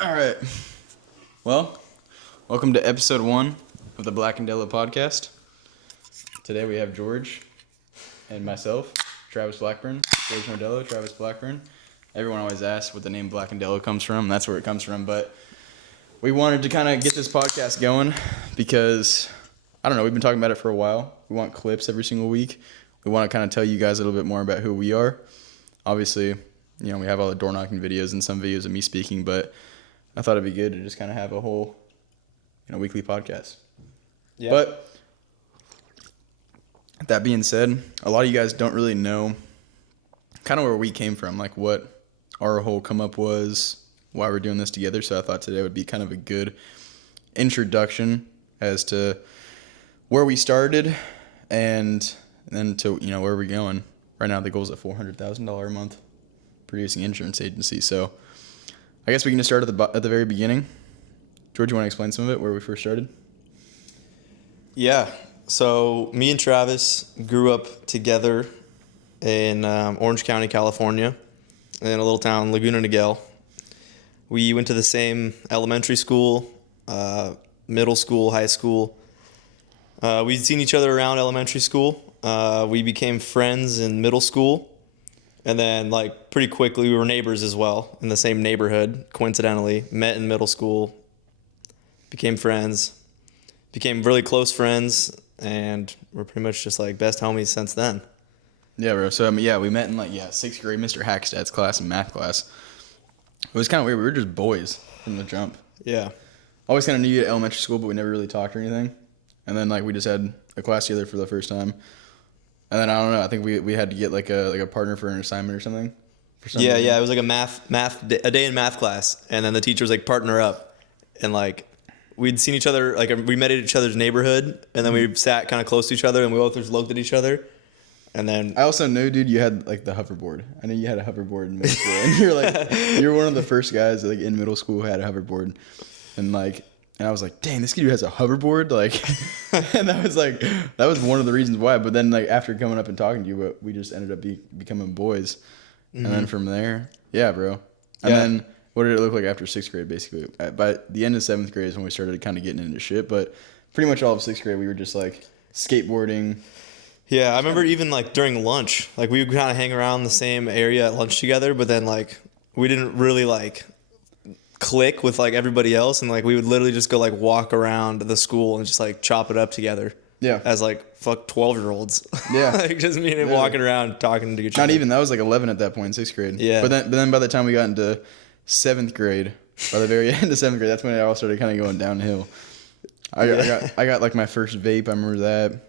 All right. Well, welcome to episode 1 of the Black and Della podcast. Today we have George and myself, Travis Blackburn, George Modello, Travis Blackburn. Everyone always asks what the name Black and Della comes from. That's where it comes from. But we wanted to kind of get this podcast going because, I don't know, we've been talking about it for a while. We want clips every single week. We want to kind of tell you guys a little bit more about who we are. Obviously, we have all the door knocking videos and some videos of me speaking, but I thought it'd be good to just kind of have a whole, weekly podcast. Yeah. But that being said, a lot of you guys don't really know kind of where we came from, like what our whole come up was, why we're doing this together. So I thought today would be kind of a good introduction as to where we started and then to, where we're going. Right now the goal is at $400,000 a month producing insurance agency. So I guess we can just start at the very beginning. George, you want to explain some of it, where we first started? Yeah. So me and Travis grew up together in Orange County, California, in a little town, Laguna Niguel. We went to the same elementary school, middle school, high school. We'd seen each other around elementary school. We became friends in middle school. And then, pretty quickly, we were neighbors as well in the same neighborhood, coincidentally. Met in middle school, became friends, became really close friends, and we're pretty much just, best homies since then. Yeah, bro. So, we met in, 6th grade, Mr. Hackstad's class and math class. It was kind of weird. We were just boys from the jump. Yeah. Always kind of knew you at elementary school, but we never really talked or anything. And then, we just had a class together for the first time. And then I don't know. I think we had to get a partner for an assignment or something. Yeah. It was a day in math class, and then the teacher was partner up, and we'd seen each other we met at each other's neighborhood, and then we sat kind of close to each other, and we both just looked at each other, and then I also knew, dude, you had the hoverboard. I knew you had a hoverboard in middle school, and you're one of the first guys in middle school who had a hoverboard, and I was like, dang, this dude has a hoverboard, and that was one of the reasons why. But then after coming up and talking to you, we just ended up becoming boys, and then from there, yeah, bro. And then what did it look like after 6th grade? Basically, by the end of 7th grade is when we started kind of getting into shit. But pretty much all of 6th grade, we were just skateboarding. Yeah, I remember even during lunch, we would kind of hang around the same area at lunch together, but then we didn't really click with everybody else, and we would literally just go walk around the school and just chop it up together. Yeah. As 12-year-olds. Yeah. Just me and him walking around talking to each other. Not even, that was 11 at that point in 6th grade. Yeah. But then by the time we got into 7th grade, by the very end of 7th grade, that's when it all started kind of going downhill. I got my first vape, I remember that.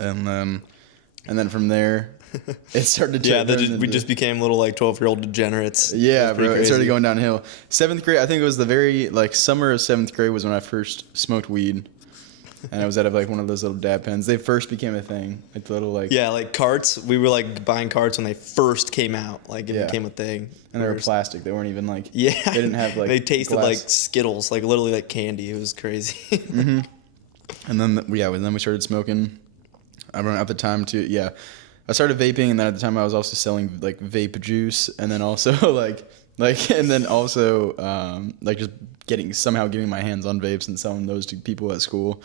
And then from there it started to we just became little 12-year-old degenerates. Yeah, bro. It started going downhill. 7th grade, I think it was the very summer of 7th grade was when I first smoked weed. And I was out of one of those little dab pens. They first became a thing. The little carts. We were buying carts when they first came out. It became a thing. And they were plastic. They weren't even yeah. They didn't have they tasted glass. like Skittles, literally like candy. It was crazy. Mm-hmm. And then we started smoking. I don't know, at the time too. Yeah, I started vaping, and then at the time I was also selling vape juice, and then also just getting my hands on vapes and selling those to people at school.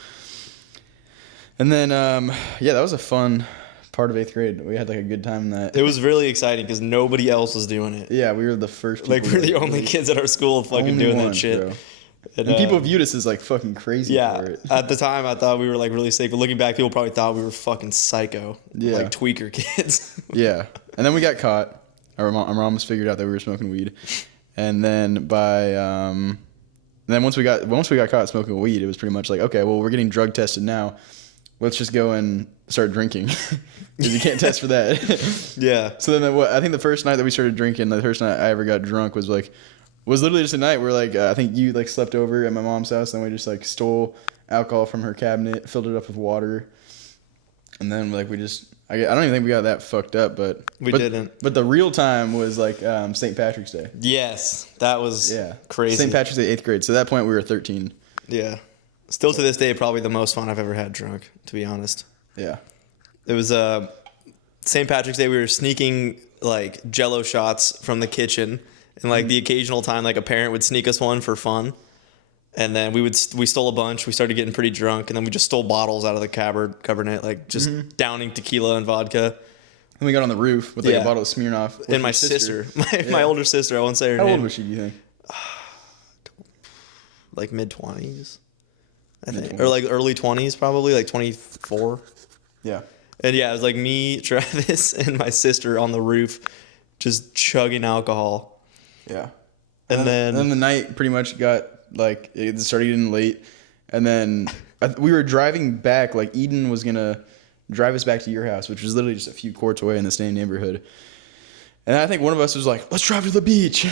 And then that was a fun part of 8th grade. We had a good time in that. It was really exciting because nobody else was doing it. Yeah, we were the first people. We were the only kids at our school fucking doing that shit. Bro. And people viewed us as fucking crazy for it. At the time I thought we were really sick, but looking back, people probably thought we were fucking psycho. Yeah. Tweaker kids. Yeah. And then we got caught. Our moms figured out that we were smoking weed. And then once we got caught smoking weed, it was pretty much okay, well, we're getting drug tested now. Let's just go and start drinking. Because you can't test for that. Yeah. So then I think the first night that we started drinking, the first night I ever got drunk was literally just a night where I think you slept over at my mom's house, and we just stole alcohol from her cabinet, filled it up with water, and then I don't even think we got that fucked up, but we didn't. But the real time was St. Patrick's Day. Yes, that was crazy. St. Patrick's Day, 8th grade. So at that point we were 13. Yeah, still to this day probably the most fun I've ever had drunk, to be honest. Yeah, it was St. Patrick's Day. We were sneaking Jello shots from the kitchen And like the occasional time, like a parent would sneak us one for fun. And then we stole a bunch. We started getting pretty drunk, and then we just stole bottles out of the cabinet, like just downing tequila and vodka. And we got on the roof with like a bottle of Smirnoff. And my sister, my older sister, I won't say her name. How old was she, do you think? Like mid-20s, I think. Or like early 20s, probably, like 24. Yeah. And yeah, it was like me, Travis, and my sister on the roof just chugging alcohol. Yeah. And then the night pretty much got, like, it started getting late. And then we were driving back. Like, Eden was going to drive us back to your house, which was literally just a few courts away in the same neighborhood. And I think one of us was like, let's drive to the beach.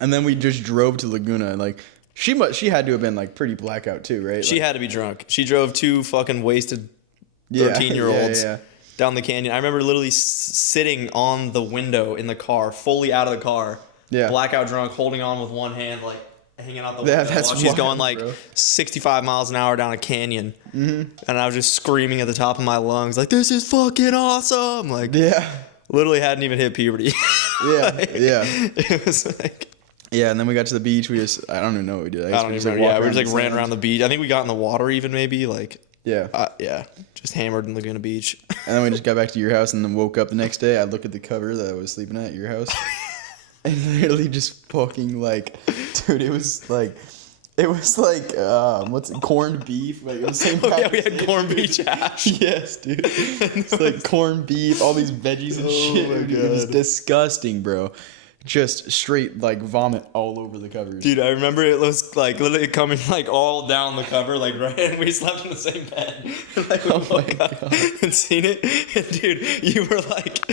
And then we just drove to Laguna. And, like, she had to have been, like, pretty blackout, too, right? She like, had to be drunk. She drove two fucking wasted 13-year-olds down the canyon. I remember literally sitting on the window in the car, fully out of the car, blackout drunk, holding on with one hand, like hanging out the window while she's going like 65 miles an hour down a canyon. And I was just screaming at the top of my lungs, like, this is fucking awesome. Like, literally hadn't even hit puberty. It was like... Yeah, and then we got to the beach. We just, I don't even know what we did. I don't even remember. Yeah, we just like ran around the beach. I think we got in the water even maybe, like... Yeah. Just hammered in Laguna Beach. And then we just got back to your house and then woke up the next day. I looked at the cover that I was sleeping at your house. And literally just fucking like, dude, it was like, what's it, corned beef? Like, it was the same we had corned beef hash. Yes, dude. It's like corned beef, all these veggies and shit. My God. It was disgusting, bro. Just straight like vomit all over the covers. Dude, I remember it was like literally coming like all down the cover, like right, and we slept in the same bed. Like we woke up and seen it, and dude, you were like,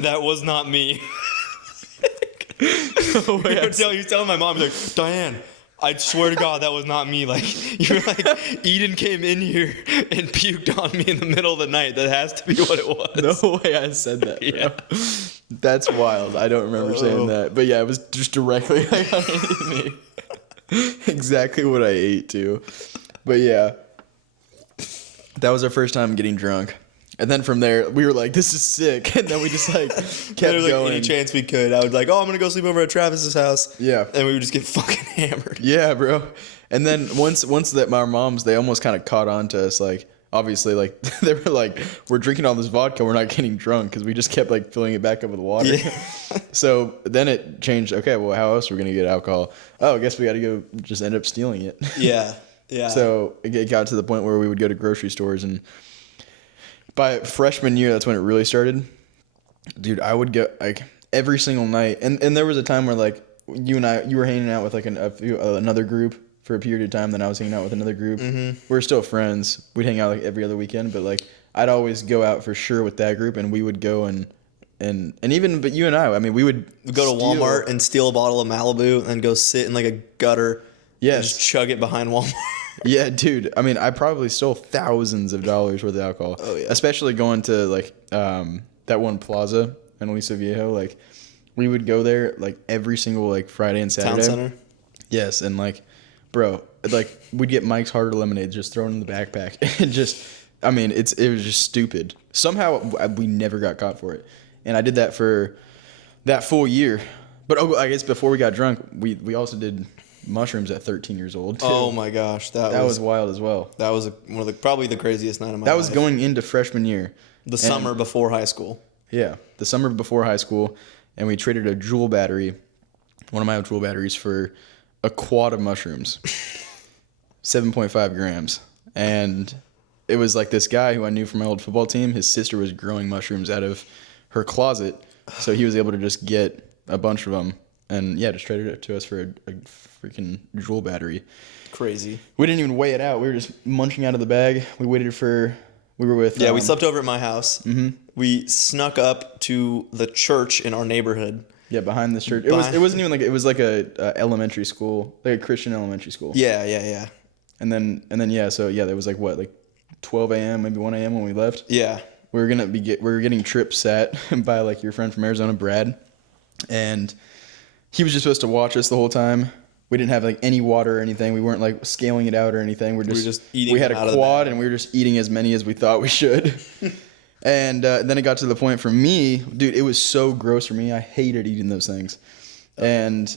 that was not me. No way. You telling my mom, like, Diane, I swear to God, that was not me. Like, you're like, Eden came in here and puked on me in the middle of the night. That has to be what it was. No way I said that, bro. Yeah. That's wild. I don't remember saying that. But yeah, it was just directly like on me. Exactly what I ate, too. But yeah, that was our first time getting drunk. And then from there, we were like, this is sick. And then we just like kept going. Any chance we could. I would like, I'm going to go sleep over at Travis's house. Yeah. And we would just get fucking hammered. Yeah, bro. And then once that our moms, they almost kind of caught on to us. Like, obviously, like, they were like, we're drinking all this vodka. We're not getting drunk because we just kept like filling it back up with water. Yeah. So then it changed. Okay, well, how else are we going to get alcohol? Oh, I guess we got to go just end up stealing it. Yeah. Yeah. So it got to the point where we would go to grocery stores, and by freshman year, that's when it really started. Dude, I would go like every single night. And there was a time where like you were hanging out with like another group for a period of time. Then I was hanging out with another group. Mm-hmm. We were still friends. We'd hang out like every other weekend. But like I'd always go out for sure with that group. And we would go but you and I mean, we would go to Walmart and steal a bottle of Malibu and go sit in like a gutter. Yes. And just chug it behind Walmart. Yeah, dude. I mean, I probably stole thousands of dollars worth of alcohol. Oh, yeah. Especially going to, like, that one plaza in Aliso Viejo. Like, we would go there, like, every single, like, Friday and Saturday. Town center? Yes, and, like, bro, like, we'd get Mike's Hard Lemonade just thrown in the backpack. And just, I mean, it was just stupid. Somehow, we never got caught for it. And I did that for that full year. But, I guess before we got drunk, we also did mushrooms at 13 years old too. Oh my gosh, that was wild as well. That was probably the craziest night of my life. That was going into freshman year, the summer before high school. Yeah, the summer before high school, and we traded a Juul battery, one of my old Juul batteries, for a quad of mushrooms, 7.5 grams, and it was like this guy who I knew from my old football team. His sister was growing mushrooms out of her closet, so he was able to just get a bunch of them. And yeah, just traded it to us for a freaking Juul battery. Crazy. We didn't even weigh it out. We were just munching out of the bag. We were with... Yeah, we slept over at my house. Mm-hmm. We snuck up to the church in our neighborhood. Yeah, behind this church. It wasn't even like... It was like a elementary school. Like a Christian elementary school. Yeah. And then yeah, so yeah, there was like what? Like 12 a.m., maybe 1 a.m. when we left? Yeah. We were getting trip sat by like your friend from Arizona, Brad. And... he was just supposed to watch us the whole time. We didn't have like any water or anything. We weren't like scaling it out or anything. We were just eating. We had a quad and we were just eating as many as we thought we should. And then it got to the point for me, dude, it was so gross for me. I hated eating those things. And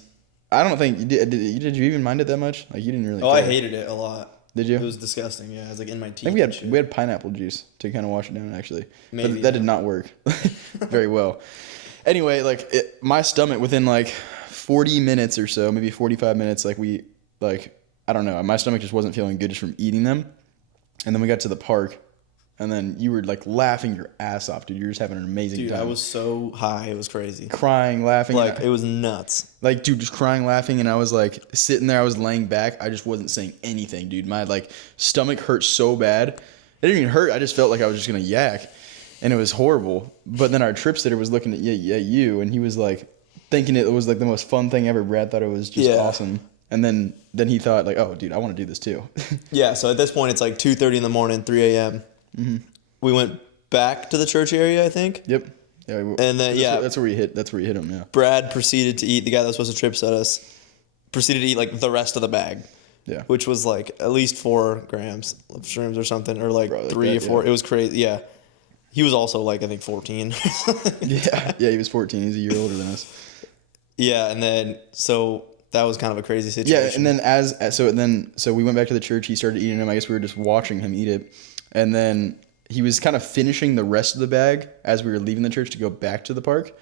I don't think, did you even mind it that much? Like, you didn't really Oh, care. I hated it a lot. Did you? It was disgusting. Yeah, it was like in my teeth. I think we had pineapple juice to kind of wash it down, actually. Maybe, But that did not work very well. Anyway, like, my stomach, within like 40 minutes or so, maybe 45 minutes, I don't know, my stomach just wasn't feeling good just from eating them. And then we got to the park, and then you were like laughing your ass off, dude. You were just having an amazing time. Dude, I was so high, it was crazy. Crying, laughing. Like, it was nuts. Like, dude, just crying, laughing, and I was like sitting there, I was laying back, I just wasn't saying anything, dude. My like stomach hurt so bad. It didn't even hurt, I just felt like I was just gonna yak. And it was horrible. But then our trip sitter was looking at you, and he was like thinking it was like the most fun thing ever. Brad thought it was just awesome. And then he thought like, oh, dude, I want to do this too. Yeah, so at this point it's like 2:30 in the morning, 3 a.m. Mm-hmm. We went back to the church area, I think. Yep. Yeah. And then that's where you hit him. Yeah. Brad proceeded to eat. The guy that was supposed to trip set us proceeded to eat like the rest of the bag. Yeah. Which was like at least 4 grams of shrooms or something, or like 3 or 4. Yeah. It was crazy. Yeah. He was also like, I think 14. Yeah, he was 14. He's a year older than us. Yeah, and then so that was kind of a crazy situation. Yeah, and then so we went back to the church. He started eating them. I guess we were just watching him eat it, and then he was kind of finishing the rest of the bag as we were leaving the church to go back to the park.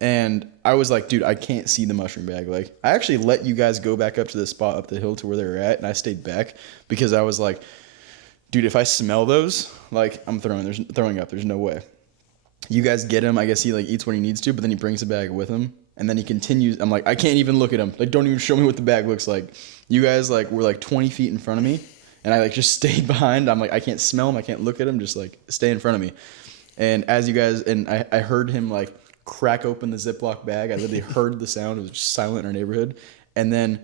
And I was like, dude, I can't see the mushroom bag. Like, I actually let you guys go back up to the spot up the hill to where they were at, and I stayed back because I was like, dude, if I smell those, like, I'm throwing up. There's no way. You guys get him. I guess he like eats what he needs to, but then he brings the bag with him, and then he continues. I'm like, I can't even look at him. Like, don't even show me what the bag looks like. You guys like were like 20 feet in front of me, and I like just stayed behind. I'm like, I can't smell him. I can't look at him. Just like stay in front of me. And as you guys, and I heard him like crack open the Ziploc bag. I literally heard the sound. It was just silent in our neighborhood. And then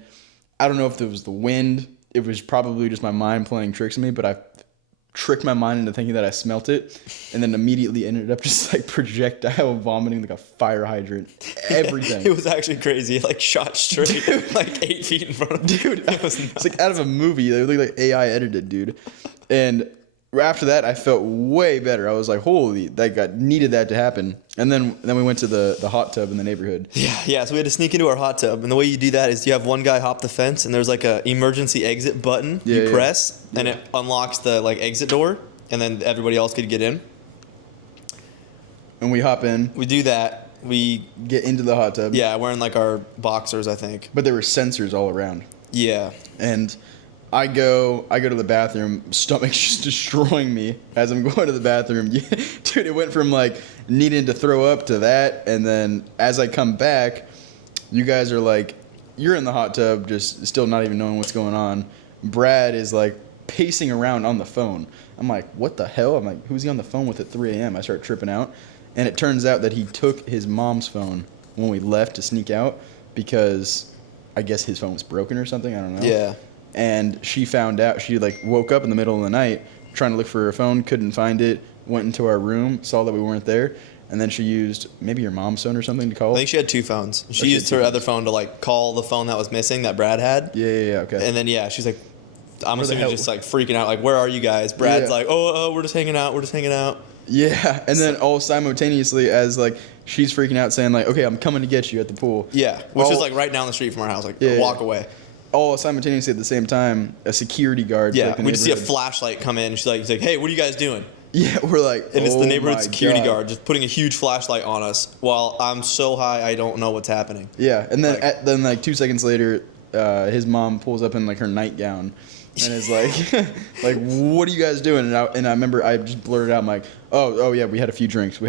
I don't know if it was the wind. It was probably just my mind playing tricks on me, but I tricked my mind into thinking that I smelt it, and then immediately ended up just like projectile vomiting like a fire hydrant. Everything. It was actually crazy. It like shot straight, like 8 feet in front of me. Dude, it's like out of a movie. They look like AI edited, dude. And after that, I felt way better. I was like, holy, needed that to happen. And then we went to the hot tub in the neighborhood. Yeah. So we had to sneak into our hot tub, and the way you do that is you have one guy hop the fence, and there's like a emergency exit button you press, and it unlocks the like exit door, and then everybody else could get in. And we hop in. We do that. We get into the hot tub. Yeah, wearing like our boxers, I think. But there were sensors all around. Yeah. And I go to the bathroom, stomach's just destroying me as I'm going to the bathroom. Dude, it went from like needing to throw up to that, and then as I come back, you guys are like, you're in the hot tub, just still not even knowing what's going on. Brad is like pacing around on the phone. I'm like, what the hell? I'm like, who's he on the phone with at 3 a.m.? I start tripping out, and it turns out that he took his mom's phone when we left to sneak out because I guess his phone was broken or something. I don't know. Yeah. And she found out, she like woke up in the middle of the night trying to look for her phone, couldn't find it, went into our room, saw that we weren't there, and then she used maybe your mom's phone or something to call. I think she had 2 phones. She used her other phone to like call the phone that was missing that Brad had. Yeah, okay. And then she's like, I'm assuming just like freaking out, like, where are you guys? Brad's like, oh, we're just hanging out. Yeah, and then all simultaneously as like she's freaking out saying like, okay, I'm coming to get you at the pool. Yeah, which is like right down the street from our house, like a walk away. All simultaneously at the same time, a security guard. Yeah, we just see a flashlight come in. He's like, hey, what are you guys doing? Yeah, we're like, and it's the neighborhood security guard just putting a huge flashlight on us while I'm so high I don't know what's happening. Yeah, and then like 2 seconds later, his mom pulls up in like her nightgown and is like, like, what are you guys doing? And I remember I just blurted out, I'm like, oh yeah, we had a few drinks.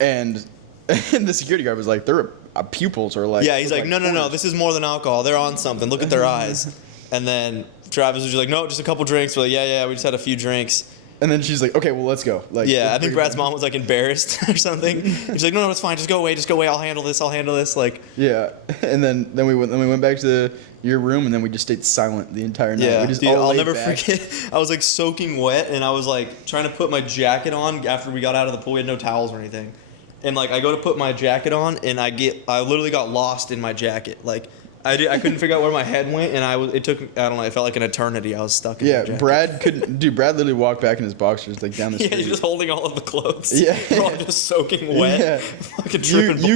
And the security guard was like, they're pupils are like. Yeah, he's like, no, this is more than alcohol. They're on something. Look at their eyes. And then Travis was just like, no, just a couple drinks. We're like, yeah, we just had a few drinks. And then she's like, okay, well, let's go. Like, yeah, I think Brad's mom was like embarrassed or something. She's like, no, it's fine. Just go away. I'll handle this. Like, yeah. And then we went back to your room, and then we just stayed silent the entire night. Yeah, we just dude, I'll never forget. I was like soaking wet, and I was like trying to put my jacket on after we got out of the pool. We had no towels or anything. And like I go to put my jacket on, and I literally got lost in my jacket. Like I couldn't figure out where my head went, and it took, I don't know, it felt like an eternity. I was stuck in the jacket. Brad couldn't. Dude, Brad literally walked back in his boxers like down the street. Yeah, he's just holding all of the clothes. Yeah. We're all just soaking wet. Yeah. Fucking tripping You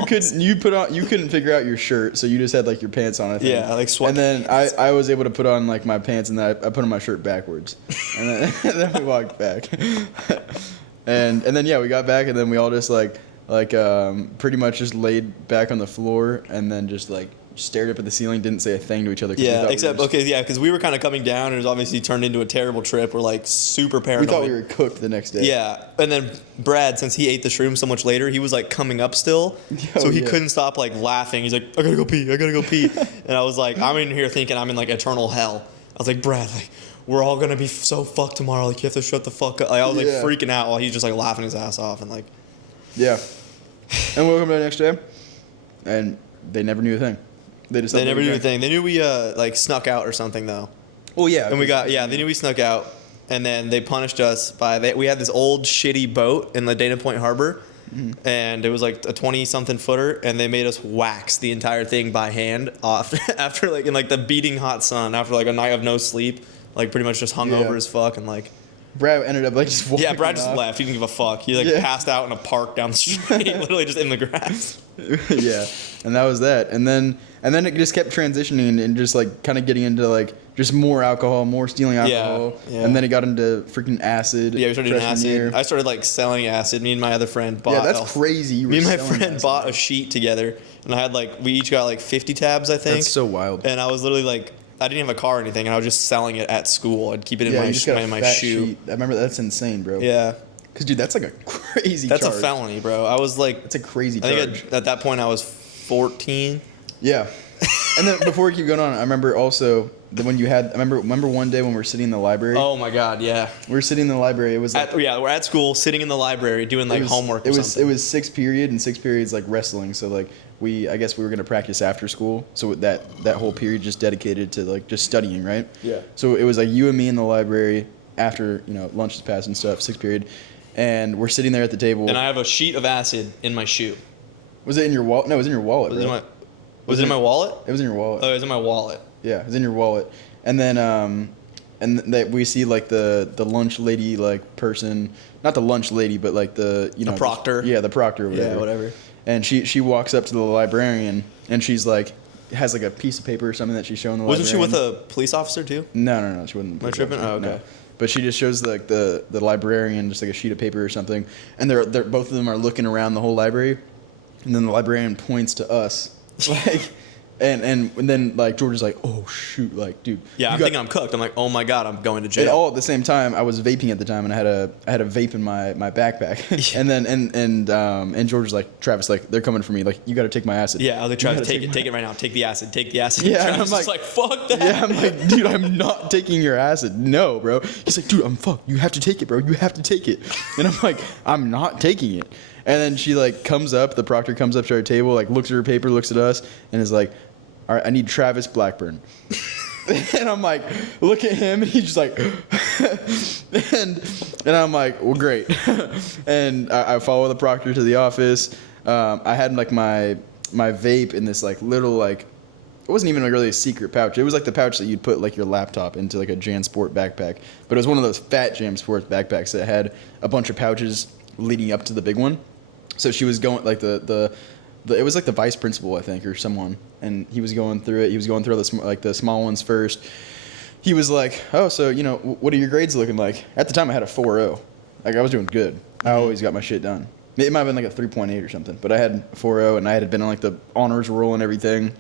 balls. couldn't figure out your shirt, so you just had like your pants on. I think. Yeah, like sweat. And then I was able to put on like my pants, and then I put on my shirt backwards, and then, and then we walked back, and then yeah, we got back, and then we all just like pretty much just laid back on the floor, and then just like stared up at the ceiling, didn't say a thing to each other. Yeah, except because we were kind of coming down, and it was obviously turned into a terrible trip. We're like super paranoid. We thought we were cooked the next day. Yeah, and then Brad, since he ate the shroom so much later, he was like coming up still, so he couldn't stop like laughing. He's like, I gotta go pee, and I was like, I'm in here thinking I'm in like eternal hell. I was like, Brad, like we're all gonna be so fucked tomorrow. Like you have to shut the fuck up. Like, I was like freaking out while he's just like laughing his ass off and like. Yeah. And we woke up the next day, and they never knew a thing. They never knew a thing. They knew we like snuck out or something though. Oh yeah. And they knew we snuck out, and then they punished us by we had this old shitty boat in the Dana Point Harbor, and it was like a 20-something footer, and they made us wax the entire thing by hand off after like in like the beating hot sun after like a night of no sleep, like pretty much just hung over as fuck and like. Brad ended up like just walking. Yeah, Brad just off. left. He didn't give a fuck. He like passed out in a park down the street, literally just in the grass. Yeah, and that was that. And then it just kept transitioning and just like kind of getting into like just more alcohol, more stealing alcohol. Yeah. And then it got into freaking acid. Yeah, we started doing acid. Year. I started like selling acid. Me and my other friend bought. Yeah, that's crazy. Me and my friend bought a sheet together, and I had like we each got like 50 tabs, I think. That's so wild. And I was literally like, I didn't have a car or anything, and I was just selling it at school. I'd keep it in you my just got a my fat shoe. sheet. I remember that's insane, bro. Yeah. Cause dude, that's like a crazy. That's charge. a felony, bro. I was like. That's a crazy I charge. think at that point I was 14. Yeah. And then before we keep going on, I remember also when you had. I remember one day when we were sitting in the library. Oh my god, yeah. We were sitting in the library. It was like, we're at school, sitting in the library doing like homework. Or something. It was sixth period, and sixth period's like wrestling. So like I guess we were gonna practice after school. So that whole period just dedicated to like just studying, right? Yeah. So it was like you and me in the library after lunch is passed and stuff, sixth period, and we're sitting there at the table. And I have a sheet of acid in my shoe. Was it in your wallet? No, it was in your wallet. Was it in my wallet? It was in your wallet. Oh, it was in my wallet. Yeah, it was in your wallet. And then we see like the lunch lady like person, not the lunch lady, but like the proctor. The proctor over there. Yeah, whatever. And she walks up to the librarian, and she's like has like a piece of paper or something that she's showing the Wasn't librarian. she with a police officer too? No, she wasn't. Am I tripping? Oh, okay. No. But she just shows like the librarian just like a sheet of paper or something, and they're both of them are looking around the whole library, and then the librarian points to us, like. And then like George is like, oh shoot, like dude. Yeah, I'm thinking I'm cooked. I'm like, oh my god, I'm going to jail. And all at the same time, I was vaping at the time, and I had a vape in my backpack. And then and George is like, Travis, like they're coming for me, like you got to take my acid. Yeah, I was like, Travis, take it right now, take the acid. Yeah, Travis I'm is like, fuck that. Yeah, I'm like, dude, I'm not taking your acid. No, bro. He's like, dude, I'm fucked. You have to take it, bro. You have to take it. And I'm like, I'm not taking it. And then she like comes up, the proctor comes up to our table, like looks at her paper, looks at us, and is like, all right, I need Travis Blackburn. And I'm like, look at him, and he's just like, and I'm like, well, great. And I follow the proctor to the office. I had like my vape in this like little like, it wasn't even like really a secret pouch. It was like the pouch that you'd put like your laptop into like a JanSport backpack. But it was one of those fat JanSport backpacks that had a bunch of pouches leading up to the big one. So she was going like it was like the vice principal, I think, or someone, and he was going through it. He was going through all the small ones first. He was like, "Oh, so what are your grades looking like?" At the time, I had a 4.0. Like I was doing good. I always got my shit done. It might have been like a 3.8 or something, but I had a 4.0, and I had been on like the honors roll and everything.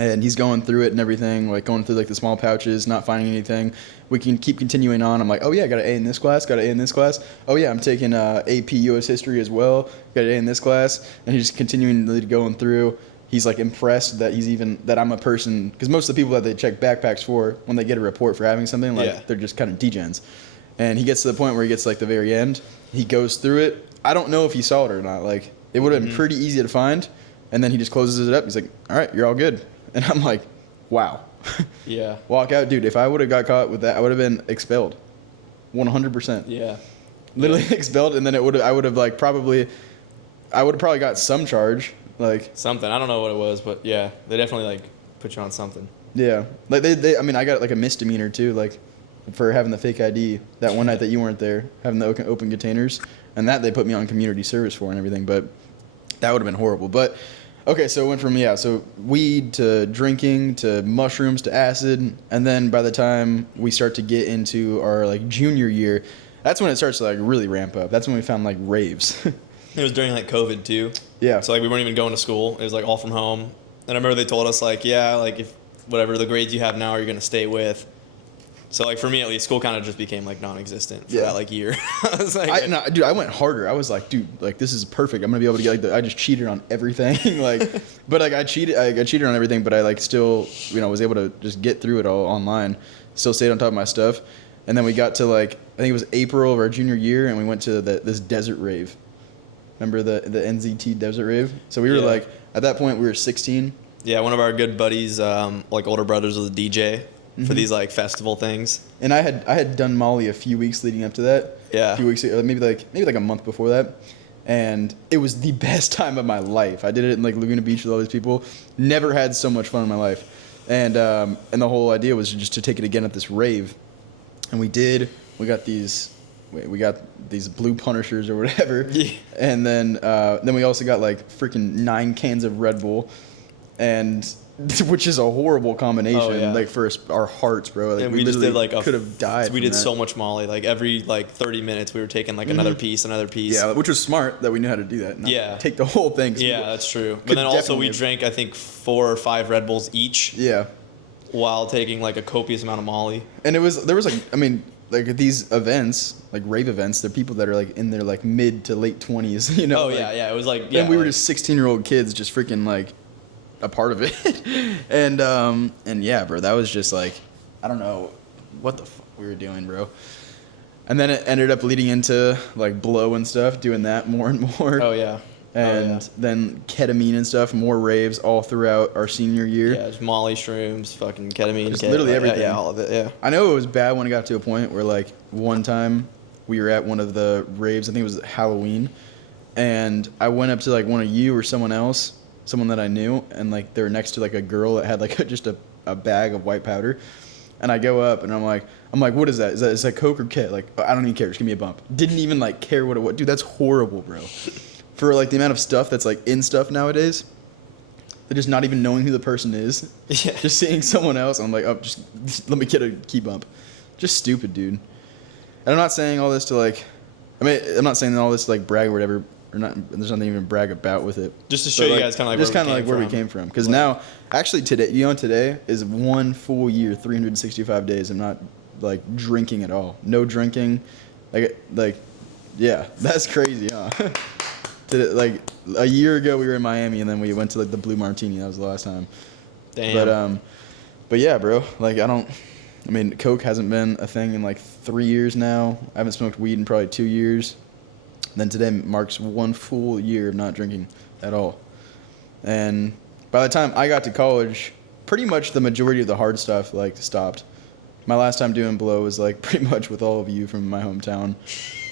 And he's going through it and everything, like going through like the small pouches, not finding anything. We can keep continuing on. I'm like, oh yeah, I got an A in this class, got an A in this class. Oh yeah, I'm taking AP US History as well, got an A in this class. And he's just continuing going through. He's like impressed that that I'm a person, because most of the people that they check backpacks for, when they get a report for having something, like they're just kind of degens. And he gets to the point where he gets like the very end. He goes through it. I don't know if he saw it or not. Like it would have been pretty easy to find. And then he just closes it up. He's like, all right, you're all good. And I'm like, wow. Yeah. Walk out. Dude, if I would have got caught with that, I would have been expelled. 100%. Yeah. Literally expelled, and then I would have probably got some charge. Like something. I don't know what it was, but yeah. They definitely like put you on something. Yeah, like they I mean, I got like a misdemeanor too, like for having the fake ID that one night that you weren't there, having the open containers, and that they put me on community service for and everything. But that would have been horrible. But okay, so it went from so weed to drinking to mushrooms to acid, and then by the time we start to get into our like junior year, that's when it starts to like really ramp up. That's when we found like raves. It was during like COVID too. Yeah. So like we weren't even going to school. It was like all from home. And I remember they told us like, yeah, like if whatever the grades you have now you're gonna stay with. So like for me at least, school kind of just became like non-existent for that like year. I was like, dude, I went harder. I was like, dude, like this is perfect. I'm gonna be able to get like I just cheated on everything, like, but like I cheated on everything, but I like still was able to just get through it all online. Still stayed on top of my stuff, and then we got to like I think it was April of our junior year, and we went to this desert rave. Remember the NZT desert rave? So we were like at that point we were 16. Yeah, one of our good buddies, like older brothers, was a DJ for these like festival things. And I had done Molly a few weeks leading up to that. Yeah. A few weeks, maybe like a month before that, and it was the best time of my life. I did it in like Laguna Beach with all these people. Never had so much fun in my life, and the whole idea was just to take it again at this rave, and we did. We got these blue Punishers or whatever, and then we also got like freaking 9 cans of Red Bull, and which is a horrible combination, like for our hearts, bro. Like, and we just did like could have died. We did so much Molly. Like every like 30 minutes, we were taking like another piece. Yeah, which was smart that we knew how to do that. Not take the whole thing. Yeah, that's true. But then also we drank I think 4 or 5 Red Bulls each. Yeah. While taking like a copious amount of Molly. And there was like like these events, like rave events, they're people that are like in their like mid to late 20s, you know. Oh like, yeah, it was like and we were just 16-year-old kids, just freaking like a part of it, and yeah, bro, that was just like I don't know what the fuck we were doing, bro. And then it ended up leading into like blow and stuff, doing that more and more. Oh yeah. And then ketamine and stuff, more raves all throughout our senior year. Yeah, just Molly, shrooms, fucking ketamine, just literally everything. Yeah, all of it. Yeah. I know it was bad when it got to a point where like one time we were at one of the raves. I think it was Halloween, and I went up to like one of you or someone else, someone that I knew, and like they were next to like a girl that had like just a bag of white powder, and I go up and I'm like, what is that? Is that Coke or Ket? Like I don't even care. Just give me a bump. Didn't even like care what it was. Dude, that's horrible, bro. For like the amount of stuff that's like in stuff nowadays, they're just not even knowing who the person is. Yeah. Just seeing someone else, I'm like, oh, just let me get a key bump. Just stupid, dude. And I'm not saying all this to like, I'm not saying all this to like brag or whatever, or not. There's nothing even to brag about with it. Just to show you guys kind of where we came from. Because now, actually today is one full year, 365 days. I'm not like drinking at all. No drinking. Like, yeah, that's crazy, huh? Like a year ago we were in Miami and then we went to like the Blue Martini. That was the last time. Damn. But yeah, bro. Like Coke hasn't been a thing in like 3 years now. I haven't smoked weed in probably 2 years. Then today marks 1 full year of not drinking at all. And by the time I got to college, pretty much the majority of the hard stuff like stopped. My last time doing blow was like pretty much with all of you from my hometown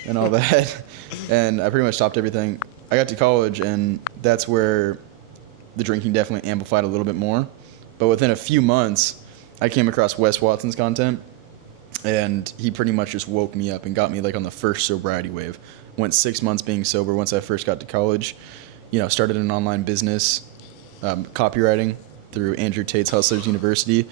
and all that. And I pretty much stopped everything. I got to college, and that's where the drinking definitely amplified a little bit more. But within a few months, I came across Wes Watson's content, and he pretty much just woke me up and got me like on the first sobriety wave. Went 6 months being sober once I first got to college. Started an online business, copywriting through Andrew Tate's Hustlers University.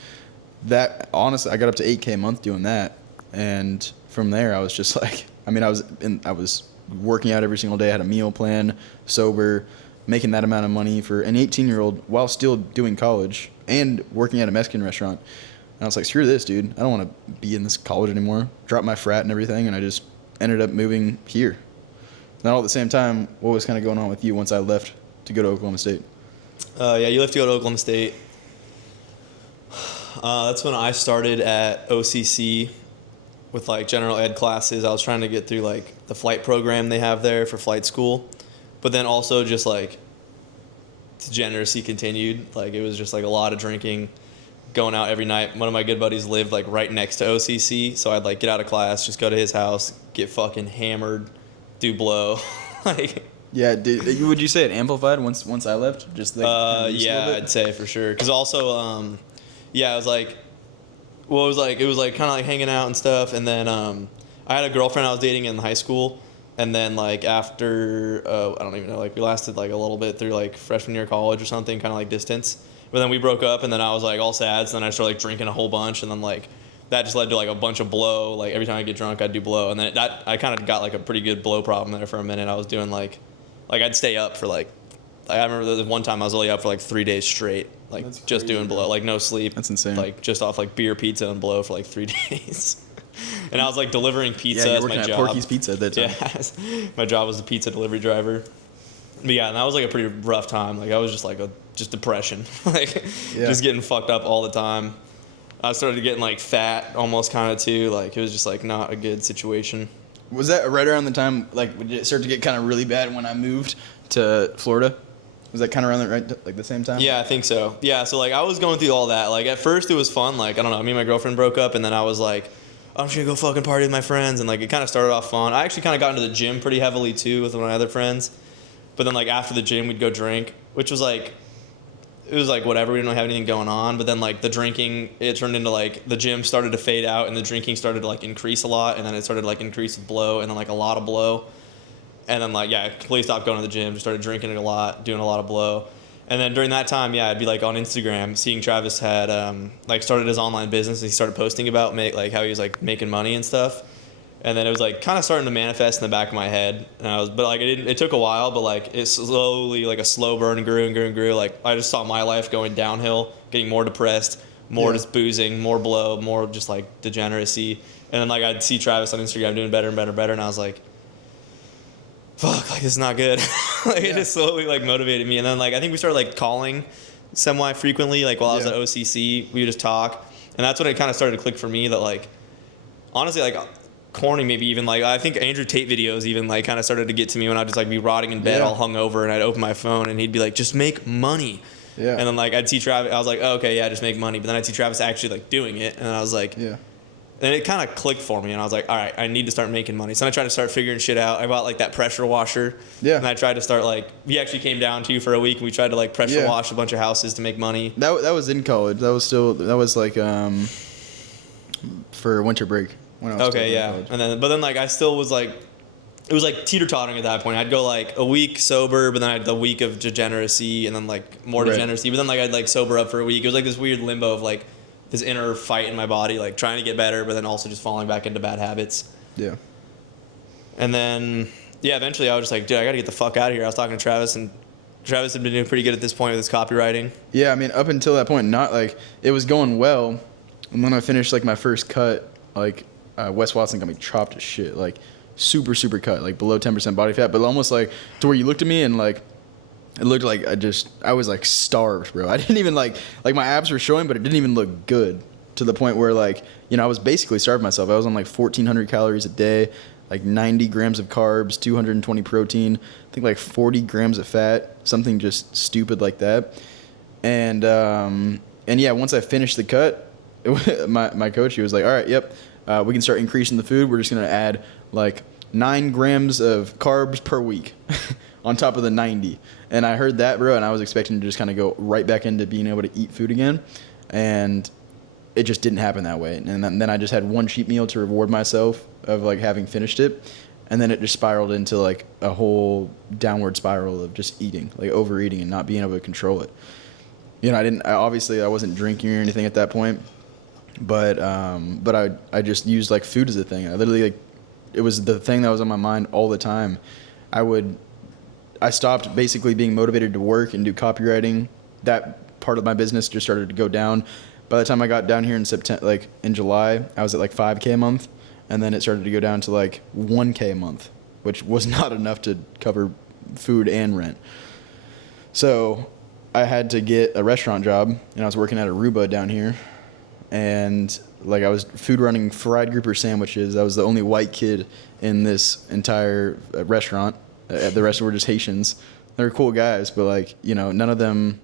That honestly, I got up to 8K a month doing that, and from there I was just like, I was working out every single day, had a meal plan, sober, making that amount of money for an 18-year-old while still doing college and working at a Mexican restaurant. And I was like, screw this, dude. I don't want to be in this college anymore. Dropped my frat and everything, and I just ended up moving here. Then all at the same time, what was kind of going on with you once I left to go to Oklahoma State? Yeah, you left to go to Oklahoma State. That's when I started at OCC with like general ed classes. I was trying to get through like the flight program they have there for flight school, but then also just like degeneracy continued. Like it was just like a lot of drinking, going out every night. One of my good buddies lived like right next to OCC, so I'd like get out of class, just go to his house, get fucking hammered, do blow, like Yeah, would you say it amplified once I left? Just like Yeah, I'd say for sure. Cause also, yeah, it was like, well, it was like kind of like hanging out and stuff. And then I had a girlfriend I was dating in high school, and then like after I don't even know, like we lasted like a little bit through like freshman year of college or something, kind of like distance. But then we broke up, and then I was like all sad. So then I started like drinking a whole bunch, and then like that just led to like a bunch of blow. Like every time I get drunk, I'd do blow, and then that I kind of got like a pretty good blow problem there for a minute. I was doing like I'd stay up for like I remember the one time I was only up for like 3 days straight, like That's just crazy, doing blow, like no sleep. That's insane. Like just off like beer, pizza, and blow for like 3 days. And I was like delivering pizza yeah, as you're my working at job. Porky's Pizza at that time. Yeah, my job was the pizza delivery driver. But yeah, and that was like a pretty rough time. Like I was just like just depression, like just getting fucked up all the time. I started getting like fat almost kind of too. Like it was just like not a good situation. Was that right around the time like did it start to get kind of really bad when I moved to Florida? Was that kind of around the right like the same time? Yeah, I think so. Yeah, so like I was going through all that. Like at first it was fun. Like I don't know, me and my girlfriend broke up, and then I was like, I'm just gonna go fucking party with my friends, and like it kind of started off fun. I actually kind of got into the gym pretty heavily too with my other friends. But then like after the gym we'd go drink, which was like it was like whatever, we didn't really have anything going on. But then like the drinking, it turned into like the gym started to fade out, and the drinking started to like increase a lot, and then it started to like increase with blow, and then like a lot of blow. And then like, yeah, I completely stopped going to the gym, just started drinking a lot, doing a lot of blow. And then during that time, yeah, I'd be like on Instagram, seeing Travis had like started his online business, and he started posting about like how he was like making money and stuff. And then it was like kind of starting to manifest in the back of my head. And but like it took a while, but like it slowly, like a slow burn grew and grew and grew. Like I just saw my life going downhill, getting more depressed, more just boozing, more blow, more just like degeneracy. And then like I'd see Travis on Instagram doing better and better and better, and I was like, fuck, like this is not good. Like it just slowly like motivated me. And then like I think we started like calling semi frequently, like while I was at OCC, we would just talk. And that's when it kind of started to click for me that like honestly like corny maybe even like I think Andrew Tate videos even like kind of started to get to me when I'd just like be rotting in bed all hungover, and I'd open my phone and he'd be like, just make money. Yeah. And then like I'd see Travis, I was like, oh, okay, yeah, just make money. But then I'd see Travis actually like doing it, and I was like, and it kind of clicked for me, and I was like, all right, I need to start making money. So I tried to start figuring shit out. I bought like that pressure washer. Yeah. And I tried to start like, we actually came down to you for a week, and we tried to like pressure wash a bunch of houses to make money. That was in college. That was like for winter break when I was still in college. And then like I still was like, it was like teeter-tottering at that point. I'd go like a week sober, but then I'd the week of degeneracy, and then like more degeneracy. But then like I'd like sober up for a week. It was like this weird limbo of like this inner fight in my body, like trying to get better, but then also just falling back into bad habits. Yeah. And then, eventually I was just like, dude, I got to get the fuck out of here. I was talking to Travis, and Travis had been doing pretty good at this point with his copywriting. Yeah, I mean, up until that point, not like, it was going well. And when I finished like my first cut, like Wes Watson got me chopped as shit, like super, super cut, like below 10% body fat, but almost like to where you looked at me and like, it looked like I was like starved, bro. I didn't even like my abs were showing, but it didn't even look good, to the point where like, I was basically starving myself. I was on like 1,400 calories a day, like 90 grams of carbs, 220 protein, I think like 40 grams of fat, something just stupid like that. And yeah, once I finished the cut, my coach, he was like, all right, we can start increasing the food. We're just going to add like 9 grams of carbs per week on top of the 90. And I heard that, bro, and I was expecting to just kind of go right back into being able to eat food again. And it just didn't happen that way. And then I just had one cheat meal to reward myself of like having finished it. And then it just spiraled into like a whole downward spiral of just eating, like overeating and not being able to control it. I wasn't drinking or anything at that point, but I just used like food as a thing. I literally like, it was the thing that was on my mind all the time. I stopped basically being motivated to work and do copywriting. That part of my business just started to go down. By the time I got down here in September, like in July, I was at like 5K a month, and then it started to go down to like 1K a month, which was not enough to cover food and rent. So I had to get a restaurant job, and I was working at Aruba down here, and like I was food running fried grouper sandwiches. I was the only white kid in this entire restaurant. The rest were just Haitians. They were cool guys, but like, none of them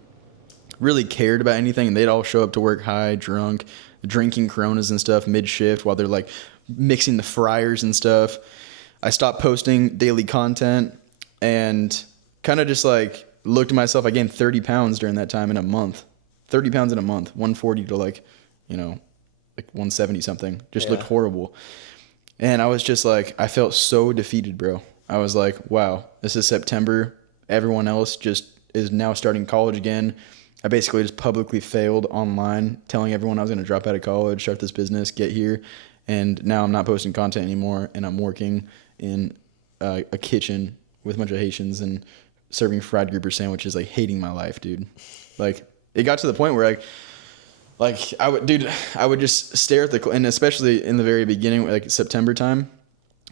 really cared about anything, and they'd all show up to work high, drunk, drinking Coronas and stuff mid-shift while they're like mixing the fryers and stuff. I stopped posting daily content, and kind of just like looked at myself. I gained 30 pounds during that time in a month. 30 pounds in a month, 140 to like 170 something. Just looked horrible. And I was just like, I felt so defeated, bro. I was like, wow, this is September. Everyone else just is now starting college again. I basically just publicly failed online, telling everyone I was going to drop out of college, start this business, get here. And now I'm not posting content anymore. And I'm working in a kitchen with a bunch of Haitians and serving fried grouper sandwiches, like hating my life, dude. Like it got to the point where I would just stare at and especially in the very beginning, like September time,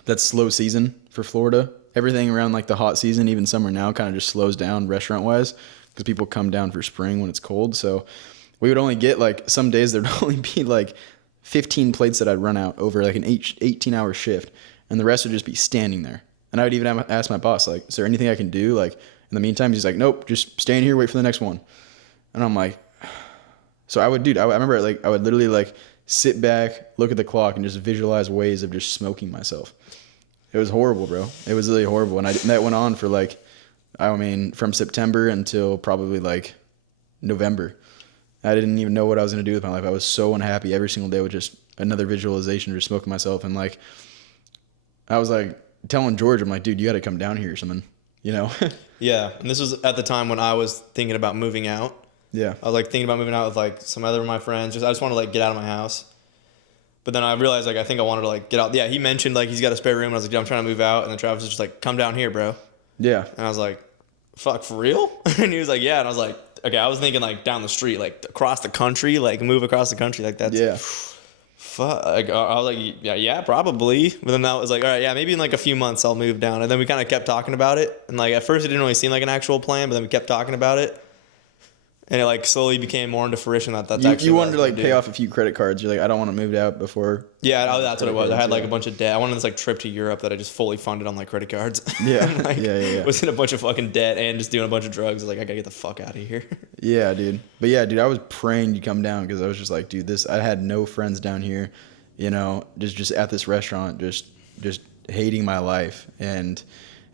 that's slow season for Florida. Everything around like the hot season, even summer now, kind of just slows down restaurant wise because people come down for spring when it's cold. So we would only get like some days there'd only be like 15 plates that I'd run out over like an 18-hour shift, and the rest would just be standing there. And I would even ask my boss, like, is there anything I can do? Like in the meantime, he's like, nope, just stay in here, wait for the next one. And I'm like, so I remember like I would literally like sit back, look at the clock, and just visualize ways of just smoking myself. It was horrible, bro. It was really horrible. And that went on for like, from September until probably like November. I didn't even know what I was going to do with my life. I was so unhappy every single day with just another visualization of just smoking myself. And like, I was like telling George, I'm like, dude, you got to come down here or something, you know? Yeah. And this was at the time when I was thinking about moving out. Yeah. I was like thinking about moving out with like some other of my friends. I just wanted to like get out of my house. But then I realized like I think I wanted to like get out. Yeah, he mentioned like he's got a spare room. And I was like, dude, I'm trying to move out. And then Travis was just like, come down here, bro. Yeah. And I was like, fuck, for real? And he was like, yeah. And I was like, okay, I was thinking like down the street, like across the country, like move across the country. Like that's, yeah. Fuck. Like, I was like, yeah, probably. But then that was like, all right, yeah, maybe in like a few months I'll move down. And then we kind of kept talking about it. And like at first it didn't really seem like an actual plan, but then we kept talking about it. And it like slowly became more into fruition that's actually you wanted to like pay off a few credit cards. You're like, I don't want to move out before. Yeah, that's what it was. I had like a bunch of debt. I wanted this like trip to Europe that I just fully funded on like credit cards. Yeah, like, yeah. Was in a bunch of fucking debt and just doing a bunch of drugs. I was like, I gotta get the fuck out of here. Yeah, dude. But yeah, dude, I was praying you come down because I was just like, dude, I had no friends down here, you know, just at this restaurant, just hating my life. And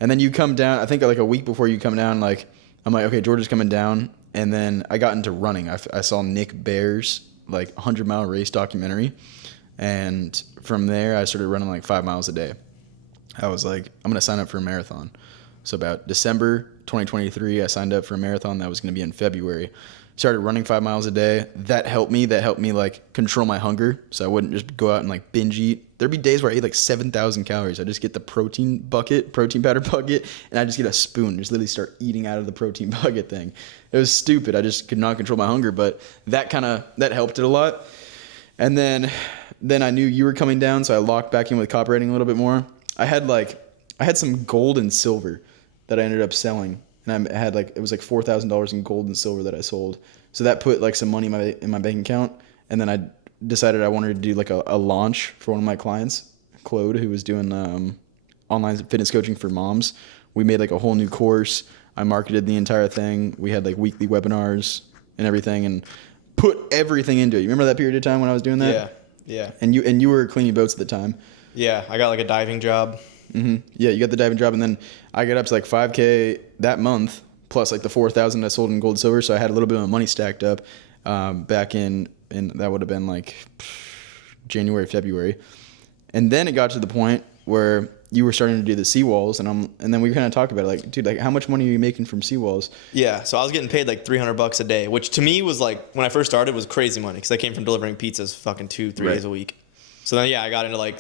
then you come down. I think like a week before you come down, like I'm like, okay, George is coming down. And then I got into running. I saw Nick Bear's like 100-mile race documentary. And from there, I started running like 5 miles a day. I was like, I'm going to sign up for a marathon. So about December 2023, I signed up for a marathon that was going to be in February. Started running 5 miles a day. That helped me like control my hunger. So I wouldn't just go out and like binge eat. There'd be days where I ate like 7,000 calories. I just get the protein powder bucket, and I just get a spoon, just literally start eating out of the protein bucket thing. It was stupid. I just could not control my hunger, but that helped it a lot. And then I knew you were coming down, so I locked back in with copywriting a little bit more. I had some gold and silver that I ended up selling. And I had like, it was like $4,000 in gold and silver that I sold. So that put like some money in my bank account. And then I decided I wanted to do like a launch for one of my clients, Claude, who was doing online fitness coaching for moms. We made like a whole new course. I marketed the entire thing. We had like weekly webinars and everything, and put everything into it. You remember that period of time when I was doing that? Yeah. And you were cleaning boats at the time. Yeah, I got like a diving job. Mm-hmm. Yeah, you got the diving job, and then I got up to like $5,000 that month, plus like the $4,000 I sold in gold and silver. So I had a little bit of money stacked up back in that would have been like January, February, and then it got to the point where you were starting to do the Seawalls, and then we kind of talked about it, like, dude, like how much money are you making from Seawalls? Yeah, so I was getting paid like $300 a day, which to me was like, when I first started, was crazy money because I came from delivering pizzas fucking 2-3 days a week. So then I got into like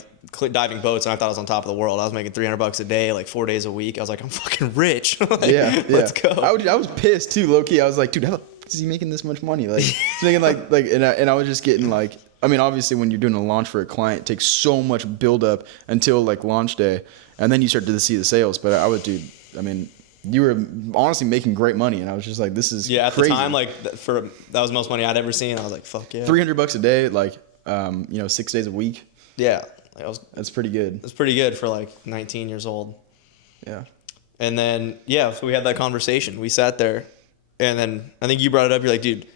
diving boats, and I thought I was on top of the world. I was making $300 a day, like 4 days a week. I was like, I'm fucking rich. Like, yeah, let's go. I was pissed too, low key. I was like, dude, how the fuck is he making this much money? Like, he's making like, and I was just getting like, I mean, obviously when you're doing a launch for a client, it takes so much build up until like launch day, and then you start to see the sales. But you were honestly making great money, and I was just like, this is at crazy. the time, like that was the most money I'd ever seen. I was like, fuck yeah. $300 a day, like 6 days a week. Yeah, that's pretty good. It's pretty good for like 19 years old. Yeah. And then so we had that conversation. We sat there, and then I think you brought it up. You're like, dude,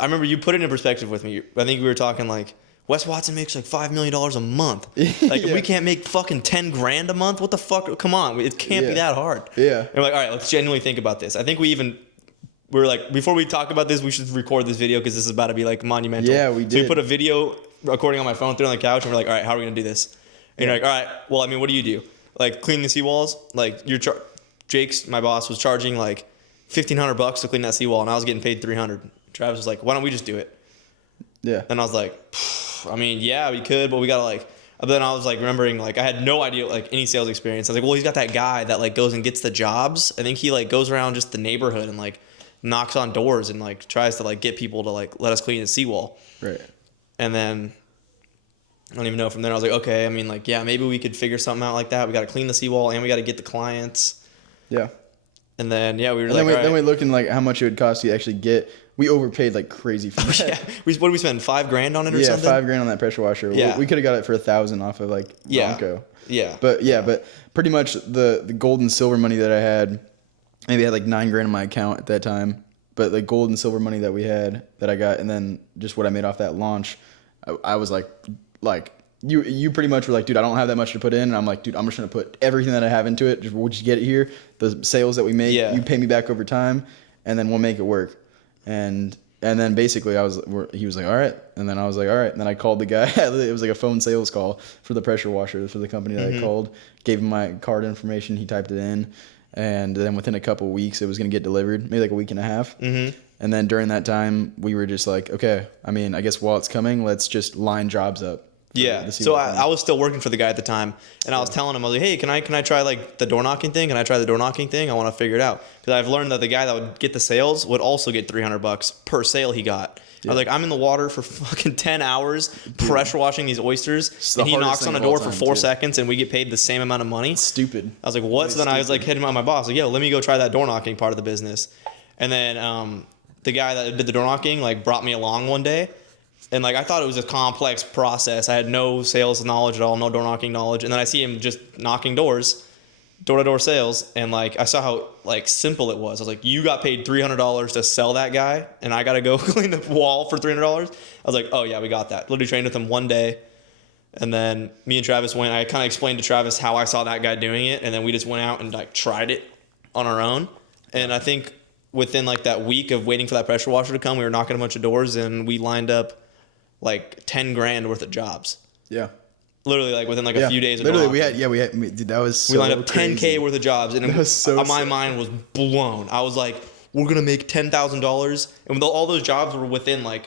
I remember you put it in perspective with me. I think we were talking like Wes Watson makes like $5 million a month. Like, if we can't make fucking 10 grand a month, what the fuck? Come on, it can't be that hard. Yeah. And we're like, all right, let's genuinely think about this. I think we're like, before we talk about this, we should record this video because this is about to be like monumental. Yeah, we did. So we put a video recording on my phone, threw it on the couch, and we're like, all right, how are we gonna do this? And you're like, all right, well, I mean, what do you do? Like, clean the seawalls? Like, Jake's, my boss, was charging like $1,500 to clean that seawall, and I was getting paid $300. Travis was like, why don't we just do it? Yeah. And I was like, I mean, yeah, we could, but we gotta like. But then I was like remembering, like, I had no idea like any sales experience. I was like, well, he's got that guy that like goes and gets the jobs. I think he like goes around just the neighborhood and like knocks on doors and like tries to like get people to like let us clean the seawall. Right. And then I don't even know. From there, I was like, okay, I mean, like, yeah, maybe we could figure something out like that. We got to clean the seawall and we got to get the clients. Yeah. And then yeah, we were and like, then we looked in like how much it would cost you to actually get. We overpaid like crazy for that. Yeah. What did we spend? $5,000 on it or something? Yeah, $5,000 on that pressure washer. Yeah. We could have got it for $1,000 off of like Bronco. Yeah. But pretty much the gold and silver money that I had, maybe I had like $9,000 in my account at that time. But the gold and silver money that we had that I got, and then just what I made off that launch, I was like you pretty much were like, dude, I don't have that much to put in, and I'm like, dude, I'm just gonna put everything that I have into it. We'll just get it here. The sales that we make, you pay me back over time, and then we'll make it work. And then basically he was like, all right. And then I was like, all right. And then I called the guy. It was like a phone sales call for the pressure washer for the company that I called. Gave him my card information. He typed it in. And then within a couple of weeks, it was going to get delivered, maybe like a week and a half. Mm-hmm. And then during that time, we were just like, okay, I mean, I guess while it's coming, let's just line jobs up. Yeah. So I was still working for the guy at the time, and I was telling him, I was like, hey, can I try like the door knocking thing? Can I try the door knocking thing? I want to figure it out, because I've learned that the guy that would get the sales would also get $300 per sale he got. Yeah. I was like, I'm in the water for fucking 10 hours pressure washing these oysters, and he knocks on a door for 4 seconds, and we get paid the same amount of money. Stupid. I was like, what? So then I was like hitting on my boss, like, yo, let me go try that door knocking part of the business. And then the guy that did the door knocking like brought me along one day. And like I thought it was a complex process. I had no sales knowledge at all, no door knocking knowledge. And then I see him just knocking doors, door-to-door sales, and like I saw how like simple it was. I was like, you got paid $300 to sell that guy, and I gotta go clean the wall for $300. I was like, oh yeah, we got that. Literally trained with him one day, and then me and Travis went. I kind of explained to Travis how I saw that guy doing it, and then we just went out and like tried it on our own. And I think within like that week of waiting for that pressure washer to come, we were knocking a bunch of doors, and we lined up like $10,000 worth of jobs. Yeah. Literally, like within like a few days. Of literally, dude, that was so we lined up crazy. $10,000 worth of jobs, and my mind was blown. I was like, we're gonna make $10,000, and all those jobs were within like,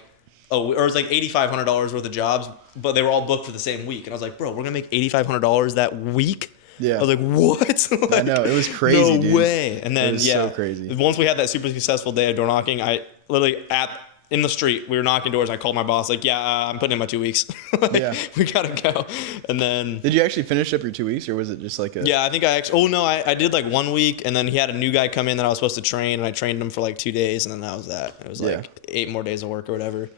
or it was like $8,500 worth of jobs, but they were all booked for the same week. And I was like, bro, we're gonna make $8,500 that week. Yeah. I was like, what? Like, I know, it was crazy. No way. And then so crazy. Once we had that super successful day of door knocking, I literally in the street, we were knocking doors. I called my boss, like, I'm putting in my 2 weeks. We gotta go. And then, did you actually finish up your 2 weeks, or was it just like a? Yeah, I think I did like 1 week, and then he had a new guy come in that I was supposed to train, and I trained him for like 2 days, and then that was that. It was like 8 more days of work or whatever.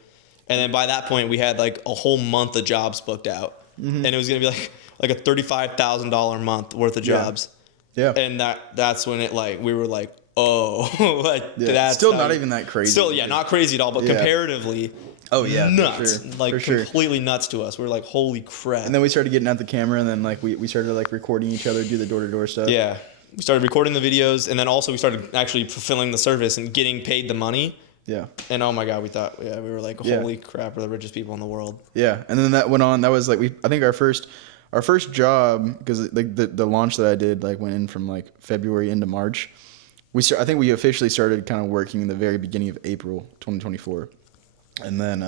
And then by that point, we had like a whole month of jobs booked out, and it was gonna be like a $35,000 month worth of jobs. Yeah. And that's when it like we were like, oh, like that's still not even that crazy. Still, not crazy at all, but comparatively, nuts, like completely nuts to us. We were like, holy crap! And then we started getting out the camera, and then like we started like recording each other do the door-to-door stuff. Yeah, we started recording the videos, and then also we started actually fulfilling the service and getting paid the money. Yeah. And oh my God, we thought, we were like, holy crap, we're the richest people in the world. Yeah, and then that went on. That was like I think our first job, because like the launch that I did like went in from like February into March. I think we officially started kind of working in the very beginning of April 2024. And then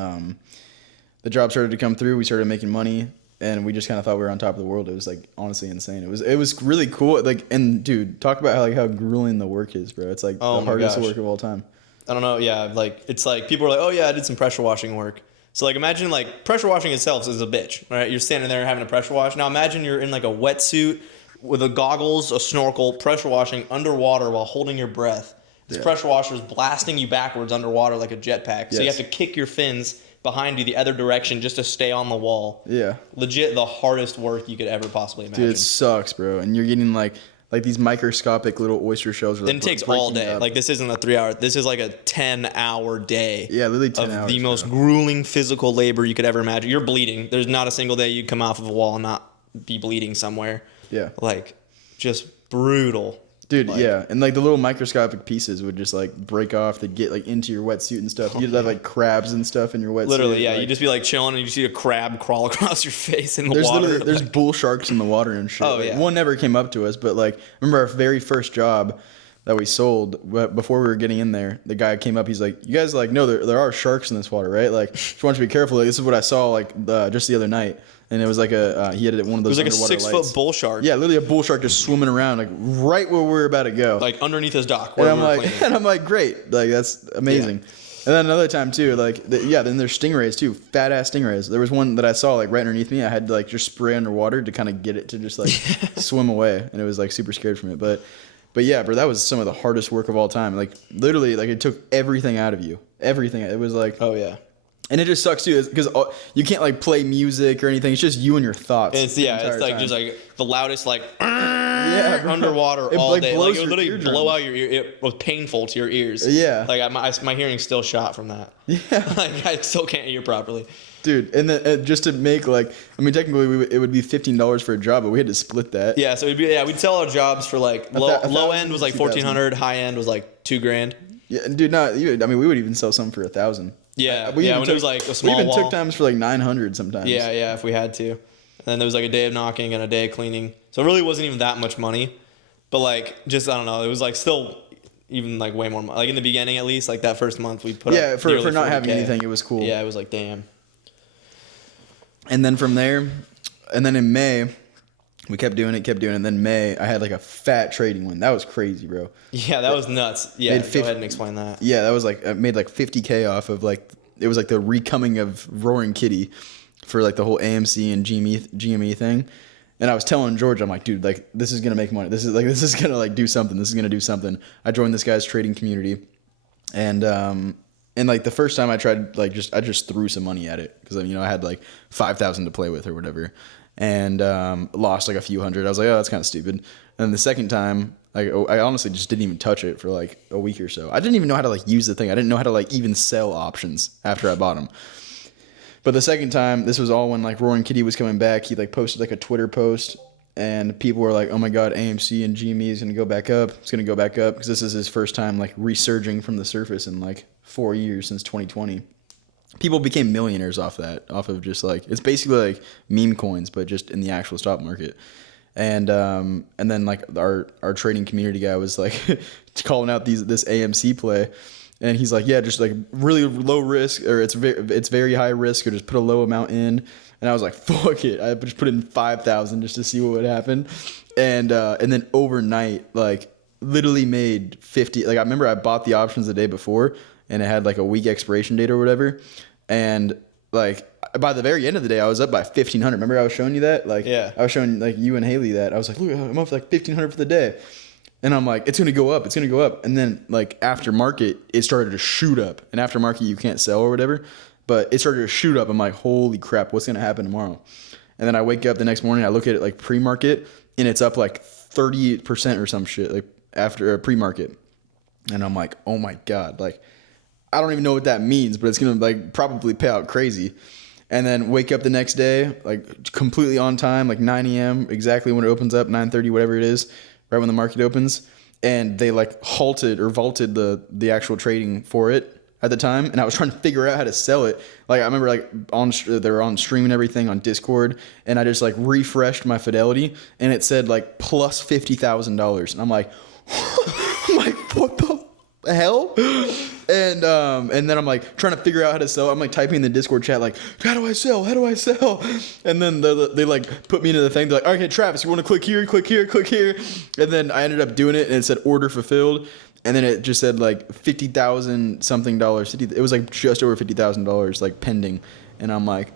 the job started to come through. We started making money, and we just kind of thought we were on top of the world. It was like honestly insane. It was really cool. Like, and dude, talk about how grueling the work is, bro. It's like the hardest work of all time. I don't know. Yeah, like it's like people are like, oh yeah, I did some pressure washing work. So like imagine like pressure washing itself is a bitch, right? You're standing there having a pressure wash. Now imagine you're in like a wetsuit with a goggles, a snorkel, pressure washing underwater while holding your breath. This pressure washer is blasting you backwards underwater like a jetpack. So you have to kick your fins behind you the other direction just to stay on the wall. Yeah. Legit the hardest work you could ever possibly imagine. Dude, it sucks, bro. And you're getting like like these microscopic little oyster shells. And it takes all day. Like this isn't a 3 hour. This is like a 10-hour day. Yeah, literally 10 of hours. The most grueling physical labor you could ever imagine. You're bleeding. There's not a single day you come off of a wall and not be bleeding somewhere. Yeah. Like, just brutal. Dude, like, yeah. And like the little microscopic pieces would just like break off to get like into your wetsuit and stuff. You'd have like crabs and stuff in your wetsuit. Literally, yeah. Like, You'd just be like chilling and you see a crab crawl across your face in the there's water. There's bull sharks in the water and shit. Oh, like, yeah. One never came up to us, but like, I remember our very first job that we sold, but before we were getting in there, the guy came up, he's like, you guys like, no, there are sharks in this water, right? Like, just want you to be careful. Like, this is what I saw like just the other night. And it was like he had one of those. It was like a 6-foot bull shark. Yeah, literally a bull shark just swimming around, like right where we were about to go. Like underneath his dock. And I'm like, great, like that's amazing. Yeah. And then another time too, like then there's stingrays too, fat ass stingrays. There was one that I saw like right underneath me. I had to like just spray underwater to kind of get it to just like swim away, and it was like super scared from it. But yeah, bro, that was some of the hardest work of all time. Like literally, like it took everything out of you. Everything. It was like, oh yeah. And it just sucks too, because you can't like play music or anything. It's just you and your thoughts. It's like time. Just like the loudest like underwater it, all like, day. blows Like it would literally eardrums. blow out your ear. It was painful to your ears. Yeah. Like my hearing's still shot from that. Yeah. Like I still can't hear properly. Dude, and then just to make like, I mean, technically it would be $15 for a job, but we had to split that. Yeah, so we'd sell our jobs for like low end was like 1,400, high end was like $2,000. Yeah, dude, I mean, we would even sell some for 1,000. Yeah, when it was like a small We even wall. took times for like 900 sometimes. Yeah, if we had to. And then there was like a day of knocking and a day of cleaning. So it really wasn't even that much money. But like, just, I don't know, it was like still even like way more money. Like in the beginning at least, like that first month we put up for not having anything, it was cool. Yeah, it was like, damn. And then from there, and then in May, we kept doing it. And then May, I had like a fat trading one. That was crazy, bro. Yeah, that was nuts. Yeah, go ahead and explain that. Yeah, that was like, I made like $50K off of like, it was like the recoming of Roaring Kitty for like the whole AMC and GME thing. And I was telling George, I'm like, dude, like this is going to make money. This is going to like do something. This is going to do something. I joined this guy's trading community. And like the first time I tried, like I just threw some money at it because, you know, I had like 5,000 to play with or whatever. And lost like a few hundred. I was like, oh, that's kind of stupid. And then the second time, like, I honestly just didn't even touch it for like a week or so. I didn't even know how to like use the thing. I didn't know how to like even sell options after I bought them. But the second time, this was all when like Roaring Kitty was coming back. He like posted like a Twitter post, and people were like, oh my God, AMC and GME is going to go back up. It's going to go back up because this is his first time like resurging from the surface in like 4 years since 2020. People became millionaires off of just like, it's basically like meme coins, but just in the actual stock market. And then like our trading community guy was like calling out this AMC play, and he's like, yeah, just like really low risk, or it's very high risk, or just put a low amount in. And I was like, fuck it, I just put in 5,000 just to see what would happen. And then overnight, like literally made 50. Like I remember I bought the options the day before, and it had like a week expiration date or whatever. And like by the very end of the day, I was up by 1,500. Remember I was showing you that? Like, yeah. I was showing like you and Haley that. I was like, look, I'm up like 1,500 for the day. And I'm like, it's gonna go up. And then like after market, it started to shoot up. And after market, you can't sell or whatever. But it started to shoot up. I'm like, holy crap, what's gonna happen tomorrow? And then I wake up the next morning, I look at it like pre-market, and it's up like 38% or some shit, like after pre-market. And I'm like, oh my God, like I don't even know what that means, but it's gonna like probably pay out crazy. And then wake up the next day, like completely on time, like 9 a.m. exactly when it opens up, 9:30, whatever it is, right when the market opens. And they like halted or vaulted the actual trading for it at the time. And I was trying to figure out how to sell it. Like I remember like they were on stream and everything on Discord, and I just like refreshed my Fidelity, and it said like plus $50,000, and I'm like, what the hell? And then I'm like trying to figure out how to sell. I'm like typing in the Discord chat like, how do I sell? And then they like put me into the thing. They're like, okay, Travis, you want to click here. And then I ended up doing it, and it said order fulfilled. And then it just said like $50,000 something dollars. It was like just over $50,000 like pending. And I'm like,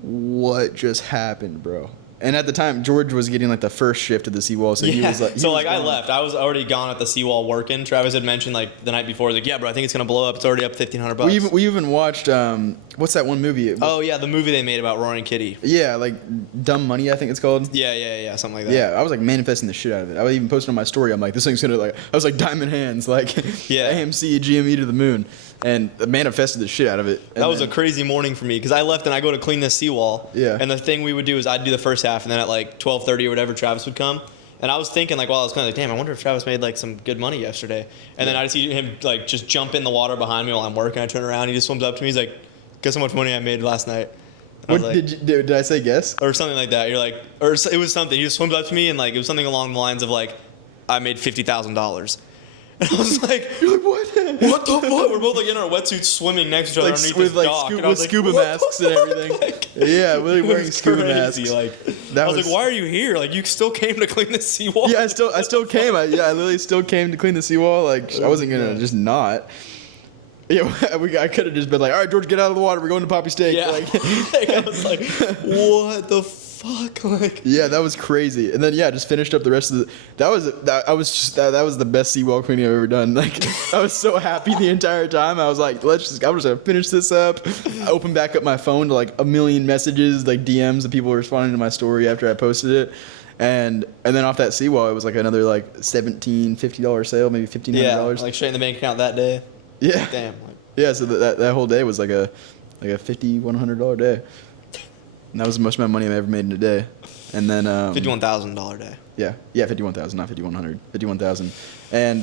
what just happened, bro? And at the time, George was getting like the first shift of the Seawall, so he was like. I left. I was already gone at the Seawall working. Travis had mentioned like the night before, like, yeah, bro, I think it's gonna blow up. It's already up $1,500. We even watched what's that one movie? Oh yeah, the movie they made about Rory and Kitty. Yeah, like Dumb Money, I think it's called. Yeah, something like that. Yeah, I was like manifesting the shit out of it. I was even posting on my story. I'm like, this thing's gonna like. I was like diamond hands, like Yeah. AMC GME to the moon, and manifested the shit out of it. And That was a crazy morning for me because I left and I go to clean the seawall. Yeah. And the thing we would do is I'd do the first half, and then at like 12:30 or whatever, Travis would come. And I was thinking like, well, I was kind of like, damn, I wonder if Travis made like some good money yesterday. And then I see him like just jump in the water behind me while I'm working. I turn around, he just swims up to me. He's like, guess how much money I made last night? And I was What, like, did I say guess? or something like that. You're like, or it was something. He just swims up to me and like it was something along the lines of like, I made $50,000. And I was like, You're like, what? what the fuck? We're both like in our wetsuits swimming next to each other Like, underneath with this like, dock. scuba, And I was with like, scuba what the masks and fuck? everything. Like, Yeah, we're it wearing was scuba crazy. masks. Like, That I was was- like, why are you here? Like, you still came to clean the seawall? Yeah, I still came. I literally still came to clean the seawall. Like I wasn't gonna just not. Yeah, I could have just been like, all right, George, get out of the water. We're going to Poppy Steak. Yeah. Like, Like, I was like, what the fuck? Like, yeah, that was crazy. And then yeah, just finished up the rest of the. That was the best seawall cleaning I've ever done. Like I was so happy the entire time. I was like, I'm just gonna finish this up. I opened back up my phone to like a million messages, like DMs of people responding to my story after I posted it. And then off that seawall, it was like another like $50 sale, maybe $1,500. yeah, like straight in the bank account that day. Yeah. Damn. Like, Yeah, so that whole day was like a $5,100 day. And that was the most amount of money I've ever made in a day. And then $51,000 day. Yeah, 51,000, not 5,100. 51,000. And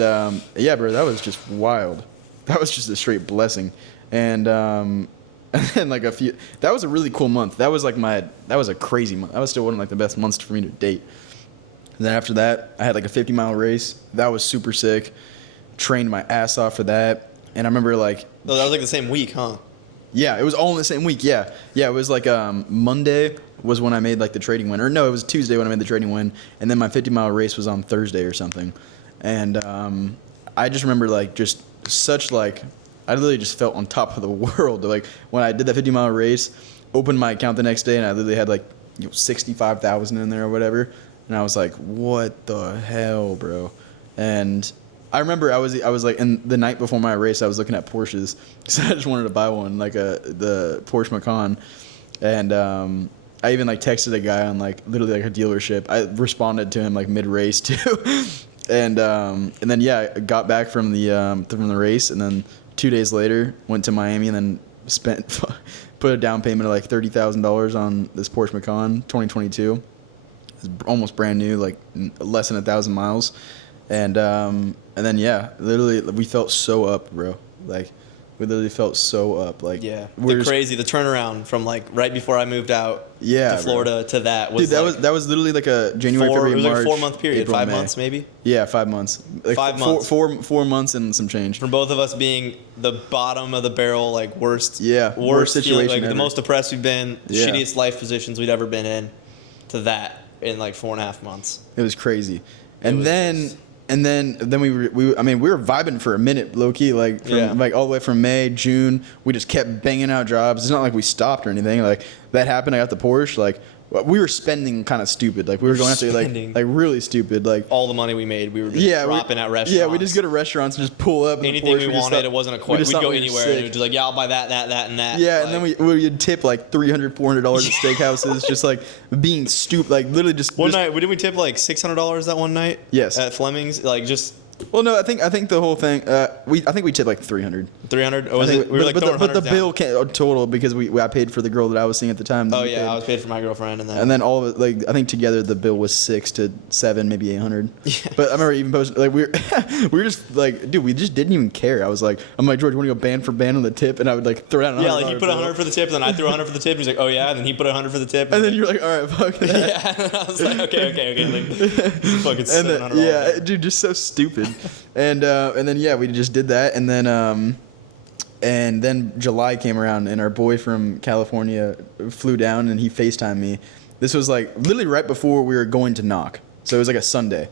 yeah, bro, that was just wild. That was just a straight blessing. And then like that was a really cool month. That was a crazy month. That was still one of like the best months for me to date. And then after that, I had like a 50-mile race. That was super sick. Trained my ass off for that. And I remember like, Oh, that was like the same week, huh? yeah, it was all in the same week. Yeah, it was like Monday was when I made like the trading win, or no, it was Tuesday when I made the trading win, and then my 50-mile race was on Thursday or something. And I just remember like just such like I literally just felt on top of the world. Like when I did that 50-mile race, opened my account the next day, and I literally had like 65,000 in there or whatever, and I was like, what the hell, bro? And I remember I was like, and the night before my race, I was looking at Porsches because I just wanted to buy one, like the Porsche Macan, and I even like texted a guy on like literally like a dealership. I responded to him like mid race too, and then yeah, I got back from the race, and then 2 days later went to Miami and then put a down payment of like $30,000 on this Porsche Macan 2022. It's almost brand new, like less than 1,000 miles. And then yeah, literally we felt so up, bro. Like we literally felt so up. Like Yeah. we're The just- crazy, the turnaround from like right before I moved out Yeah, to bro. Florida to that was Dude, that like was literally like a January, February, it was March. like a 4-month period, April, 5 May. months maybe. Yeah, 5 months. Like 5 months. 4 months and some change. From both of us being the bottom of the barrel, like worst worst feeling, situation like ever. the most depressed we've been, the Yeah. shittiest life positions we'd ever been in, to that in like 4.5 months. It was crazy. And was then just- and then we were vibing for a minute, low key, like from Yeah. like all the way from May, June. We just kept banging out jobs. It's not like we stopped or anything. Like that happened. I got the Porsche. Like we were spending kind of stupid. Like we were going after Spending. like really stupid. Like All the money we made, we were just yeah, dropping at restaurants. Yeah, we just go to restaurants and just pull up. in the anything Porsche. we just wanted. thought- It wasn't a we question. just We'd thought go we were anywhere and it sick. was just like, yeah, I'll buy that, and that. Yeah, like, and then we'd tip like $300, $400 at steakhouses, just like being stupid, like literally just one just- night, didn't we tip like $600 that one night? Yes. At Fleming's, like just Well, no, I think the whole thing. I think we tipped like 300. 300. Oh, I was think, it? We were like but throwing the 100 bill down. total because I paid for the girl that I was seeing at the time. then Oh we yeah, paid. I was paid for my girlfriend, And then all of it, like I think together the bill was 600 to 700, maybe 800. Yeah. But I remember even posting like we were just like, dude, we just didn't even care. I'm like, George, you want to go band for band on the tip? And I would like throw out. yeah, like he put 100 for the tip, and then I threw 100 for the tip. And he's like, oh yeah, and then he put 100 for the tip. And then you're like, all right, fuck that. yeah, and I was like, okay, like fucking And $700. then, yeah, dude, just so stupid. And then yeah, we just did that, and then July came around, and our boy from California flew down, and he FaceTimed me. This was like literally right before we were going to knock, so it was like a Sunday.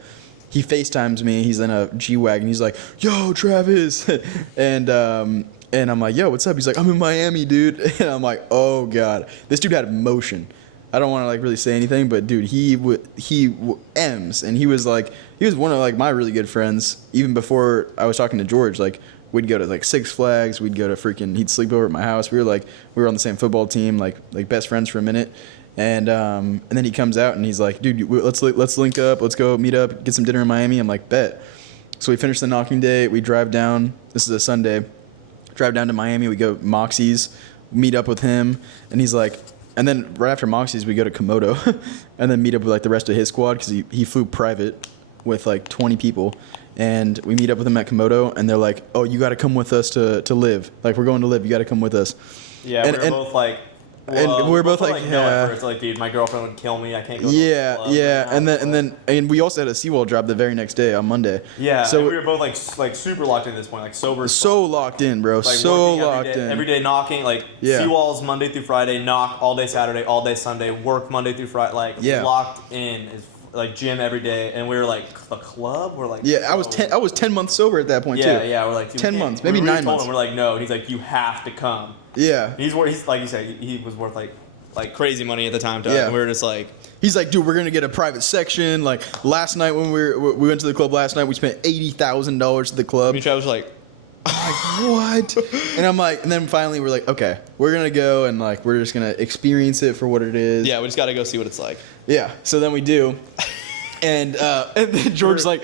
He FaceTimes me. He's in a G-Wagon. He's like, "Yo, Travis," and I'm like, "Yo, what's up?" He's like, "I'm in Miami, dude," and I'm like, "Oh God, this dude had motion." I don't want to like really say anything, but dude, M's, and he was one of like my really good friends even before I was talking to George. Like we'd go to like Six Flags, we'd go to he'd sleep over at my house. We were on the same football team, like best friends for a minute. And then he comes out and he's like, dude, let's link up, let's go meet up, get some dinner in Miami. I'm like, bet. So we finish the knocking day, we drive down. This is a Sunday. Drive down to Miami, we go Moxie's, meet up with him, and he's like, and then right after Moxie's we go to Komodo, and then meet up with like the rest of his squad because he flew private with like 20 people, and we meet up with him at Komodo, and they're like, oh, you got to come with us to live. Like we're going to live, you got to come with us. Yeah, we were both like. Well, and we were both like, no, at first, like, dude, my girlfriend would kill me. I can't go. Yeah, to the club yeah, and we also had a Seawall drop the very next day on Monday. Yeah, so we were both like super locked in at this point, like sober. So locked in, bro. Like so locked in. Every day knocking, like Seawall's Monday through Friday, knock all day Saturday, all day Sunday, work Monday through Friday, like locked in is like gym every day, and we were like a club. We're like I was 10 months sober at that point too. Yeah, we're like 10 months, maybe 9 months. We're like no, and he's like you have to come. Yeah, he's like you said, he was worth like crazy money at the time. And we were just like, he's like, dude, we're gonna get a private section. Like last night when we went to the club last night, we spent $80,000 at the club. I was like, what? And I'm like, and then finally we're like, okay, we're gonna go and like we're just gonna experience it for what it is. Yeah, we just gotta go see what it's like. Yeah. So then we do. And then George's like,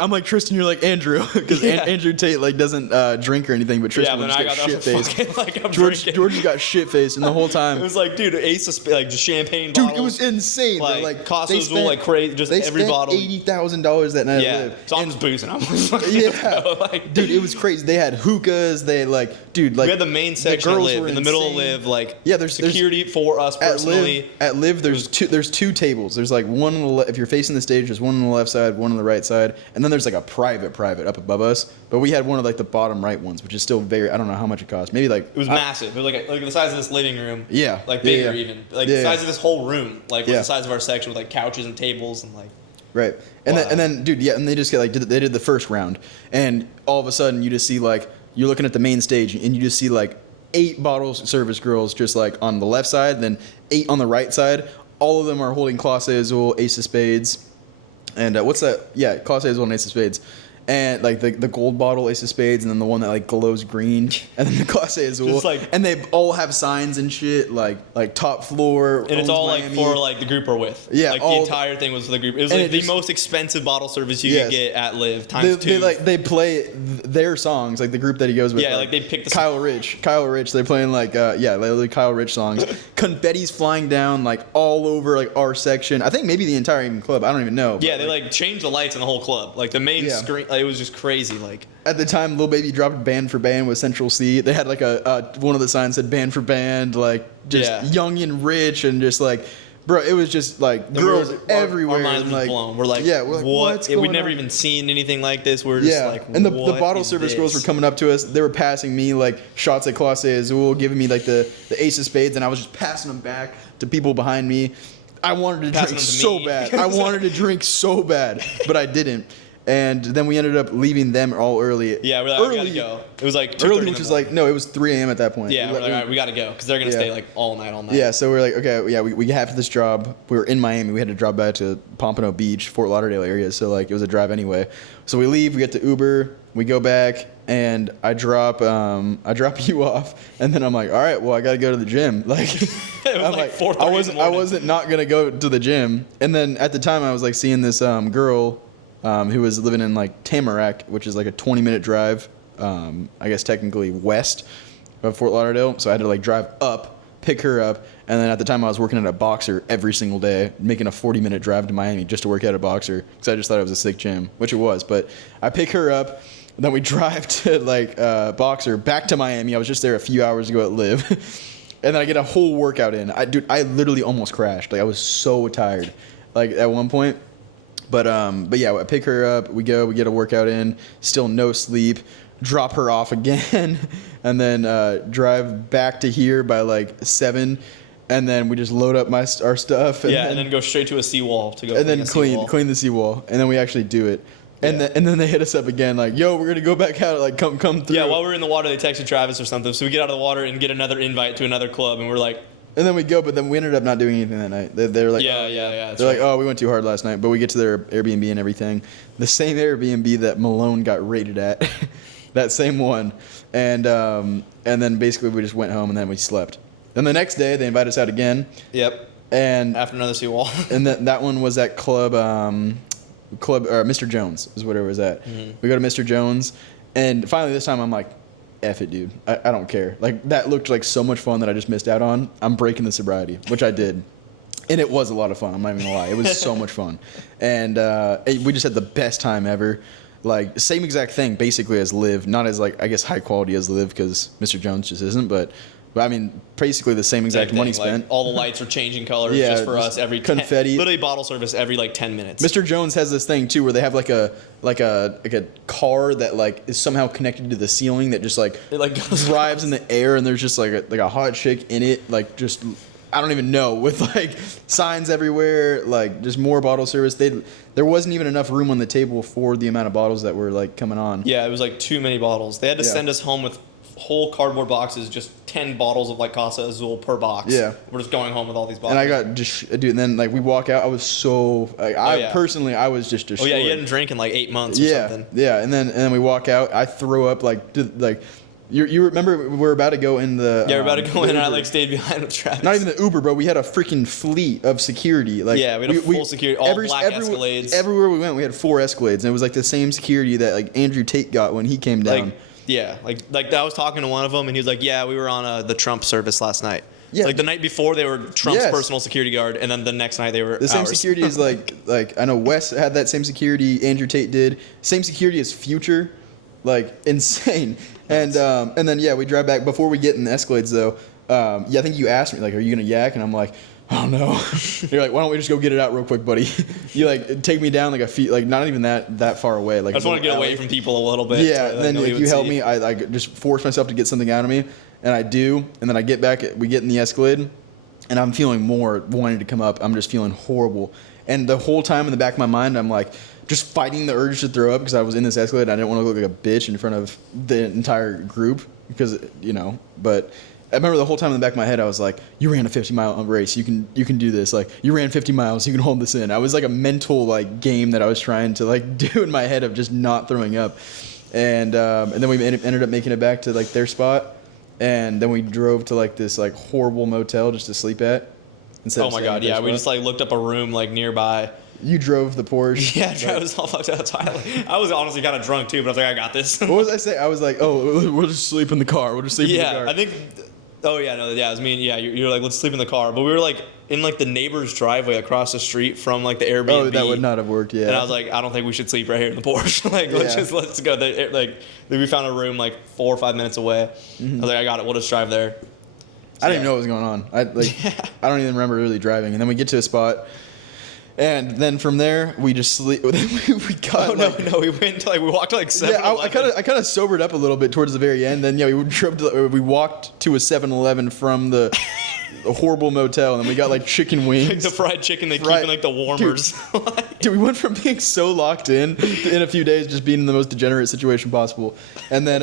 I'm like Tristan, you're like Andrew, because Andrew Tate like doesn't drink or anything, but Tristan just got shit faced. Like, George just got shit faced, and the whole time it was like, dude, ace of like just champagne dude, bottles. it was insane. Like Costos were like crazy, just every bottle. They spent $80,000 that night. Yeah, so I'm just boozing. I'm like, like, dude, it was crazy. They had hookahs. They had like, dude, like we had the main section at Live in the middle of Live, like there's security for us personally. At Live, there's two tables. There's like one on the left. If you're facing the stage, there's one on the left side, one on the right side, and then there's like a private up above us. But we had one of like the bottom right ones, which is still very, I don't know how much it cost. Maybe like it was massive. It was like the size of this living room. Yeah, like bigger even. Like the size of this whole room. Like was the size of our section with like couches and tables and like. Right, and then dude, and they just get like they did the first round, and all of a sudden you just see like you're looking at the main stage, and you just see like 8 bottle service girls just like on the left side, then 8 on the right side. All of them are holding Class A Azul, Ace of Spades, and what's that? Yeah, Class A Azul and Ace of Spades. And like the gold bottle Ace of Spades, and then the one that like glows green, and then the Class A Azul, and they all have signs and shit like top floor. And it's all Miami. Like for like the group we're with. Yeah, like the entire thing was for the group. It was like the most expensive bottle service you could get at Live times 2. They play their songs, like the group that he goes with. Yeah, like they picked Kyle Rich. They're playing like literally Kyle Rich songs. Confetti's flying down like all over like our section. I think maybe the entire even club. I don't even know. Yeah, they like changed the lights in the whole club. Like the main screen. It was just crazy. Like at the time, Lil Baby dropped "Band for Band" with Central C. They had like a one of the signs said "Band for Band," like just young and rich, and just like, bro, it was just like girls everywhere. Our minds were blown. We're like, what? We'd never even seen anything like this. We're just like, and the bottle service girls were coming up to us. They were passing me like shots at Class A Azul, giving me like the Ace of Spades, and I was just passing them back to people behind me. I wanted to drink so bad. I wanted to drink so bad, but I didn't. And then we ended up leaving them all early. Yeah, we're like, we gotta go. It was like 2:30 early, which was like, no, it was 3 a.m. at that point. Yeah, we're like, all right, we gotta go because they're gonna stay like all night. Yeah, so we're like, okay, yeah, we have this job. We were in Miami. We had to drive back to Pompano Beach, Fort Lauderdale area. So like, it was a drive anyway. So we leave. We get to Uber. We go back, and I drop you off, and then I'm like, all right, well, I gotta go to the gym. Like, it was I'm like 4:30 I wasn't not gonna go to the gym. And then at the time, I was like seeing this girl. Who was living in like Tamarack, which is like a 20-minute drive, I guess technically west of Fort Lauderdale. So I had to like drive up, pick her up, and then at the time I was working at a Boxer every single day, making a 40-minute drive to Miami just to work at a Boxer because I just thought it was a sick gym, which it was. But I pick her up, and then we drive to like Boxer back to Miami. I was just there a few hours ago at Live, and then I get a whole workout in. I literally almost crashed. Like I was so tired, like at one point. But yeah, I pick her up, we get a workout in, still no sleep, drop her off again, and then drive back to here by like 7, and then we just load up our stuff. And then go straight to a Seawall to go. And then clean the Seawall, and then we actually do it. And then they hit us up again, like, yo, we're gonna go back out, like, come through. Yeah, while we're in the water, they texted Travis or something, so we get out of the water and get another invite to another club, and we're like, And then we go, but then we ended up not doing anything that night. They're like, yeah. They're like, oh, we went too hard last night. But we get to their Airbnb and everything. The same Airbnb that Malone got rated at. That same one. And then basically we just went home and then we slept. Then the next day they invited us out again. Yep. And after another Seawall. And that one was at club or Mr. Jones is what it was at. Mm-hmm. We go to Mr. Jones, and finally this time I'm like, F it, dude. I don't care. Like, that looked like so much fun that I just missed out on. I'm breaking the sobriety, which I did. And it was a lot of fun. I'm not even gonna lie. It was so much fun. And we just had the best time ever. Like, same exact thing basically as Live. Not as, like, I guess high quality as Live because Mr. Jones just isn't, but I mean, basically the same exact money spent. Like, all the lights are changing colors just for us every confetti. Literally bottle service every like 10 minutes. Mr. Jones has this thing too where they have like a car that like is somehow connected to the ceiling that just like it like drives in the air, and there's just like a hot chick in it, like just I don't even know, with like signs everywhere, like just more bottle service. There wasn't even enough room on the table for the amount of bottles that were like coming on. Yeah, it was like too many bottles. They had to send us home with whole cardboard boxes, just 10 bottles of like Casa Azul per box. Yeah, we're just going home with all these bottles. And I got just dude. And then like we walk out, I was so personally I was just destroyed. Oh yeah, you hadn't drank in like 8 months or something. Yeah, and then we walk out. I throw up like. You remember we were about to go in the we're about to go in, and I like stayed behind with Travis. Not even the Uber, bro. We had a freaking fleet of security. Like, yeah, we had a full security, all black Escalades. Everywhere we went, we had 4 Escalades, and it was like the same security that like Andrew Tate got when he came down. Like I was talking to one of them, and he was like, "Yeah, we were on the Trump service last night." Yeah. Like the night before, they were Trump's personal security guard, and then the next night they were the same security as like I know Wes had that same security. Andrew Tate did same security as Future, like insane. And then we drive back. Before we get in the Escalades though, I think you asked me like, "Are you gonna yak?" And I'm like, "Oh no." You're like, "Why don't we just go get it out real quick, buddy?" You like take me down like a feet, like not even that far away. Like I just want to get away from people a little bit. Yeah. So then you help me. I like just force myself to get something out of me, and I do. And then I get back. We get in the Escalade, and I'm feeling more wanting to come up. I'm just feeling horrible. And the whole time in the back of my mind, I'm like, just fighting the urge to throw up because I was in this Escalade and I didn't want to look like a bitch in front of the entire group because, but I remember the whole time in the back of my head I was like, you ran a 50-mile race, you can do this, like you ran 50 miles, you can hold this in. I was like a mental like game that I was trying to like do in my head of just not throwing up. And then we ended up making it back to like their spot, and then we drove to like this like horrible motel just to sleep at. Oh my god, yeah, we just like looked up a room like nearby. You drove the Porsche. Yeah, Travis was all fucked up. I was honestly kind of drunk too, but I was like, I got this. What was I say? I was like, oh, we'll just sleep in the car. We'll just sleep in the car. Yeah, I think. Oh yeah, no, yeah, it was me and you're like, let's sleep in the car. But we were like in like the neighbor's driveway across the street from like the Airbnb. Oh, that would not have worked. Yeah. And I was like, I don't think we should sleep right here in the Porsche. Like, let's go. Like, we found a room like 4 or 5 minutes away. Mm-hmm. I was like, I got it. We'll just drive there. So, I didn't even know what was going on. I don't even remember really driving. And then we get to a spot, and then from there we just sleep. we got. We went to, like we walked to like 7-Eleven. Yeah, I kind of sobered up a little bit towards the very end. Then we walked to a 7-Eleven from the horrible motel, and then we got like chicken wings. Like the fried chicken they keep in like the warmers. Dude, we went from being so locked in a few days, just being in the most degenerate situation possible, and then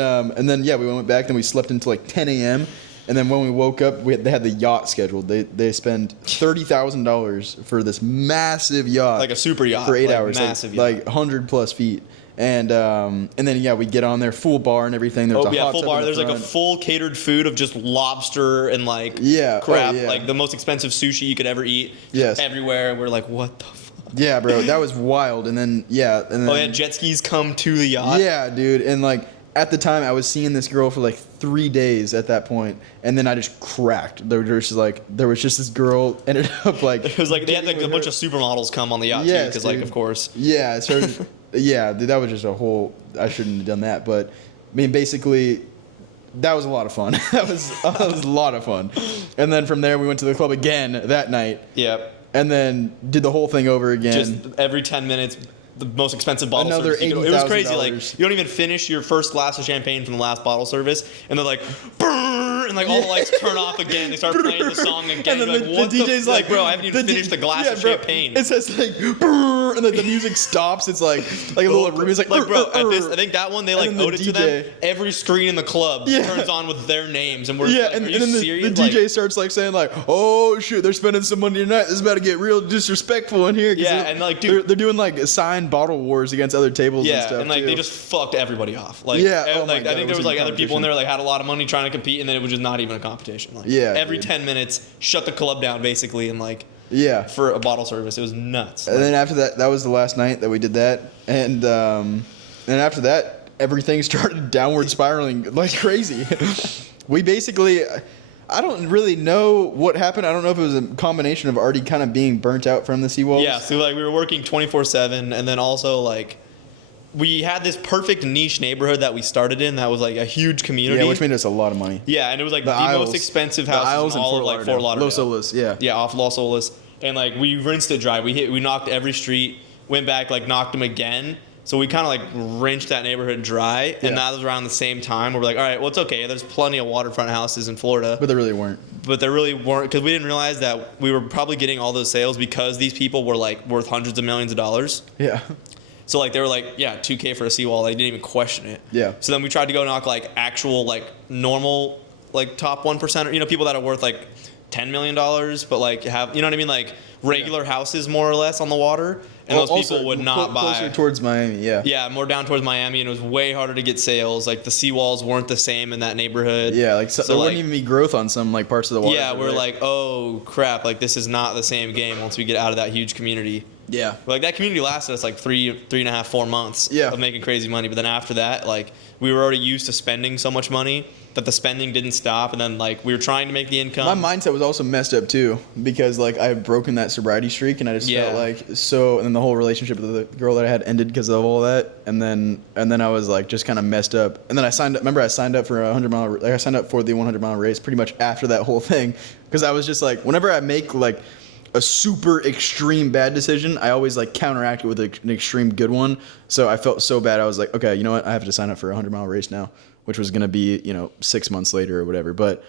we went back. Then we slept until like 10 a.m. And then when we woke up, they had the yacht scheduled. They spend $30,000 for this massive yacht, like a super yacht, for 8 like hours, massive like 100+ feet. And then we get on there, full bar and everything. There's a hot full tub bar. in the There's front. like a full catered food of just lobster and like crap, like the most expensive sushi you could ever eat. Yes, everywhere. We're like, what the fuck? Yeah, bro, that was wild. And then jet skis come to the yacht. Yeah, dude, and like. At the time, I was seeing this girl for like 3 days at that point, and then I just cracked. There was just this girl ended up like. It was like they had like a bunch of supermodels come on the yacht too, because like of course. Yeah, so yeah, dude, that was just a whole. I shouldn't have done that, but I mean, basically, that was a lot of fun. that was a lot of fun, and then from there we went to the club again that night. Yep. And then did the whole thing over again. Just every 10 minutes. The most expensive bottle Another service. $80,000. It was crazy. Like you don't even finish your first glass of champagne from the last bottle service, and they're like, brrr, and like all the lights turn off again. They start playing the song again. And then like, the DJ's like, bro, I haven't even finished the glass of champagne. It says like, brrr, and then the music stops. It's like a little room. It's like bro. At this, I think that one they like owed it to them. Every screen in the club turns on with their names, and we're like, and are you then the DJ starts like saying like, oh shit, they're spending some money tonight. This is about to get real disrespectful in here. Yeah, and like, dude, they're doing like signed bottle wars against other tables. Yeah, and stuff. And like too. they just fucked everybody off. Like, I think there was like other people in there like had a lot of money trying to compete, and then it was just not even a competition. Like, every 10 minutes, shut the club down basically, and like. Yeah, for a bottle service, it was nuts. And then after that was the last night that we did that, and after that, everything started downward spiraling like crazy. We basically, I don't really know what happened. I don't know if it was a combination of already kind of being burnt out from the Seawall. Yeah, so like we were working 24/7, and then also like we had this perfect niche neighborhood that we started in that was like a huge community. Yeah, which made us a lot of money. Yeah, and it was like the most expensive houses in all of like Fort Lauderdale. Los Olas, yeah. Yeah, off Los Olas. And like we rinsed it dry. We knocked every street, went back, like knocked them again. So we kind of like rinsed that neighborhood dry. And that was around the same time where we're like, all right, well, it's okay. There's plenty of waterfront houses in Florida. But there really weren't. Because we didn't realize that we were probably getting all those sales because these people were like worth hundreds of millions of dollars. Yeah. So like they were like, yeah, $2K for a Seawall. They didn't even question it. Yeah. So then we tried to go knock like actual like normal like top 1%, people that are worth like $10 million, but like have, you know what I mean? Like regular houses more or less on the water. And those people would not buy. Closer towards Miami, yeah. Yeah, more down towards Miami, and it was way harder to get sales. Like the seawalls weren't the same in that neighborhood. Yeah, like so there wouldn't even be growth on some like parts of the water. Yeah, we're like, oh crap, like this is not the same game once we get out of that huge community. Yeah. Like that community lasted us like 3.5, 4 months of making crazy money. But then after that, like we were already used to spending so much money that the spending didn't stop, and then like we were trying to make the income. My mindset was also messed up too because like I had broken that sobriety streak, and I just felt like so. And then the whole relationship with the girl that I had ended because of all that, and then I was like just kind of messed up. And then I signed up. Remember, I signed up for a 100-mile. Like I signed up for the 100-mile race pretty much after that whole thing because I was just like, whenever I make like a super extreme bad decision, I always like counteract it with an extreme good one. So I felt so bad. I was like, okay, you know what? I have to sign up for a 100-mile race now, which was going to be, 6 months later or whatever. But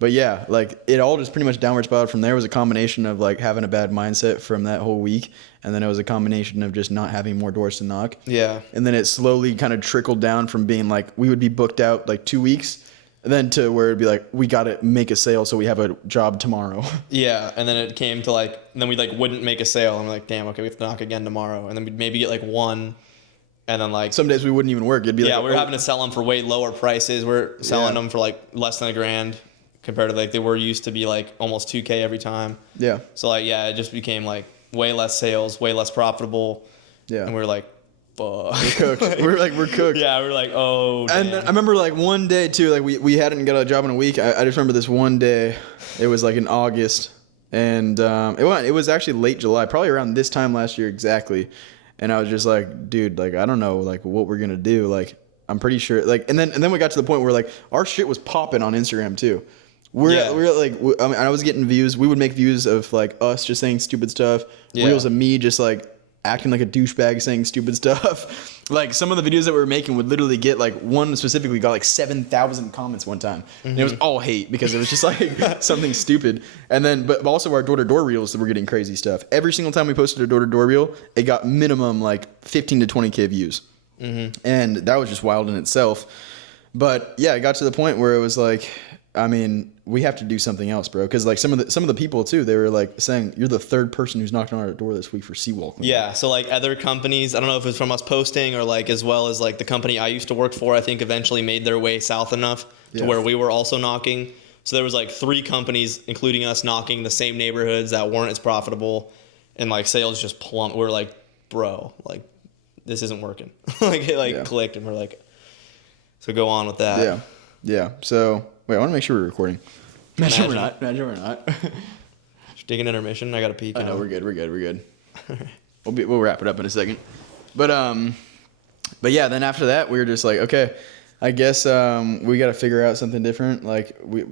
yeah, like it all just pretty much downward spiraled from there. It was a combination of like having a bad mindset from that whole week. And then it was a combination of just not having more doors to knock. Yeah. And then it slowly kind of trickled down from being like, we would be booked out like 2 weeks. And then to where it'd be like, we got to make a sale so we have a job tomorrow. Yeah, and then it came to like, then we like wouldn't make a sale, and we're like, damn, okay, we have to knock again tomorrow, and then we'd maybe get like one, and then like some days we wouldn't even work. It'd be like, we were having to sell them for way lower prices. We're selling them for like less than $1,000 compared to like they were used to be like almost $2K every time. Yeah. So like it just became like way less sales, way less profitable. Yeah. And we were like, fuck. We're cooked. we're cooked. Yeah, we were like, oh, damn. And I remember like one day too, like we hadn't got a job in a week. I just remember this one day. It was like in August, and it was actually late July, probably around this time last year exactly. And I was just like, dude, like I don't know, like what we're gonna do. Like I'm pretty sure, like, and then we got to the point where like our shit was popping on Instagram too. We're like, I mean, I was getting views. We would make views of like us just saying stupid stuff. Yeah. Reels of me just like acting like a douchebag saying stupid stuff. Like some of the videos that we were making would literally get like one specifically got like 7,000 comments one time. Mm-hmm. And it was all hate because it was just like something stupid. And then, but also our door-to-door reels that were getting crazy stuff. Every single time we posted a door-to-door reel, it got minimum like 15 to 20K views. Mm-hmm. And that was just wild in itself. But yeah, it got to the point where it was like, I mean, we have to do something else, bro. Because like some of the people too, they were like saying, "You're the third person who's knocked on our door this week for Seawall." Yeah. So like other companies, I don't know if it's from us posting or like as well as like the company I used to work for, I think eventually made their way south enough to where we were also knocking. So there was like 3 companies, including us, knocking the same neighborhoods that weren't as profitable, and like sales just plummet. We're like, bro, like this isn't working. Like it clicked, and we're like, so go on with that. Yeah. Yeah. So. Wait, I want to make sure we're recording. Imagine we're not. Just take an intermission. I got to pee. I know, we're good. We'll wrap it up in a second. But yeah, then after that, we were just like, okay, I guess we got to figure out something different. Like, we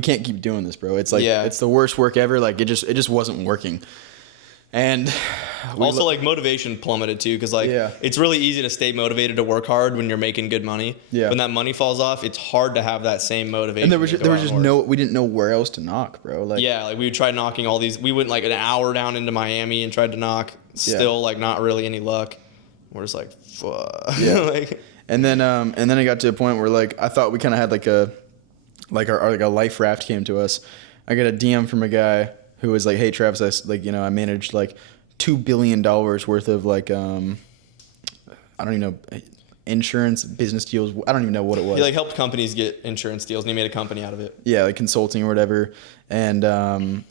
can't keep doing this, bro. It's like, it's the worst work ever. Like, it just wasn't working. And Also, like, motivation plummeted too, because like Yeah. it's really easy to stay motivated to work hard when you're making good money. Yeah. When that money falls off, it's hard to have that same motivation. and there was to go there was out just and work. we didn't know where else to knock, bro. Like Yeah, like we would try knocking all these. We went like an hour down into Miami and tried to knock. Still, like, not really any luck. We're just like, fuck. Yeah. Like, And then it got to a point where like I thought we kind of had like a life raft came to us. I got a DM from a guy who was like, "Hey Travis, I managed like $2 billion worth of like I don't even know, insurance business deals. I don't even know what it was. he like helped companies get insurance deals, and he made a company out of it. Yeah, like consulting or whatever. And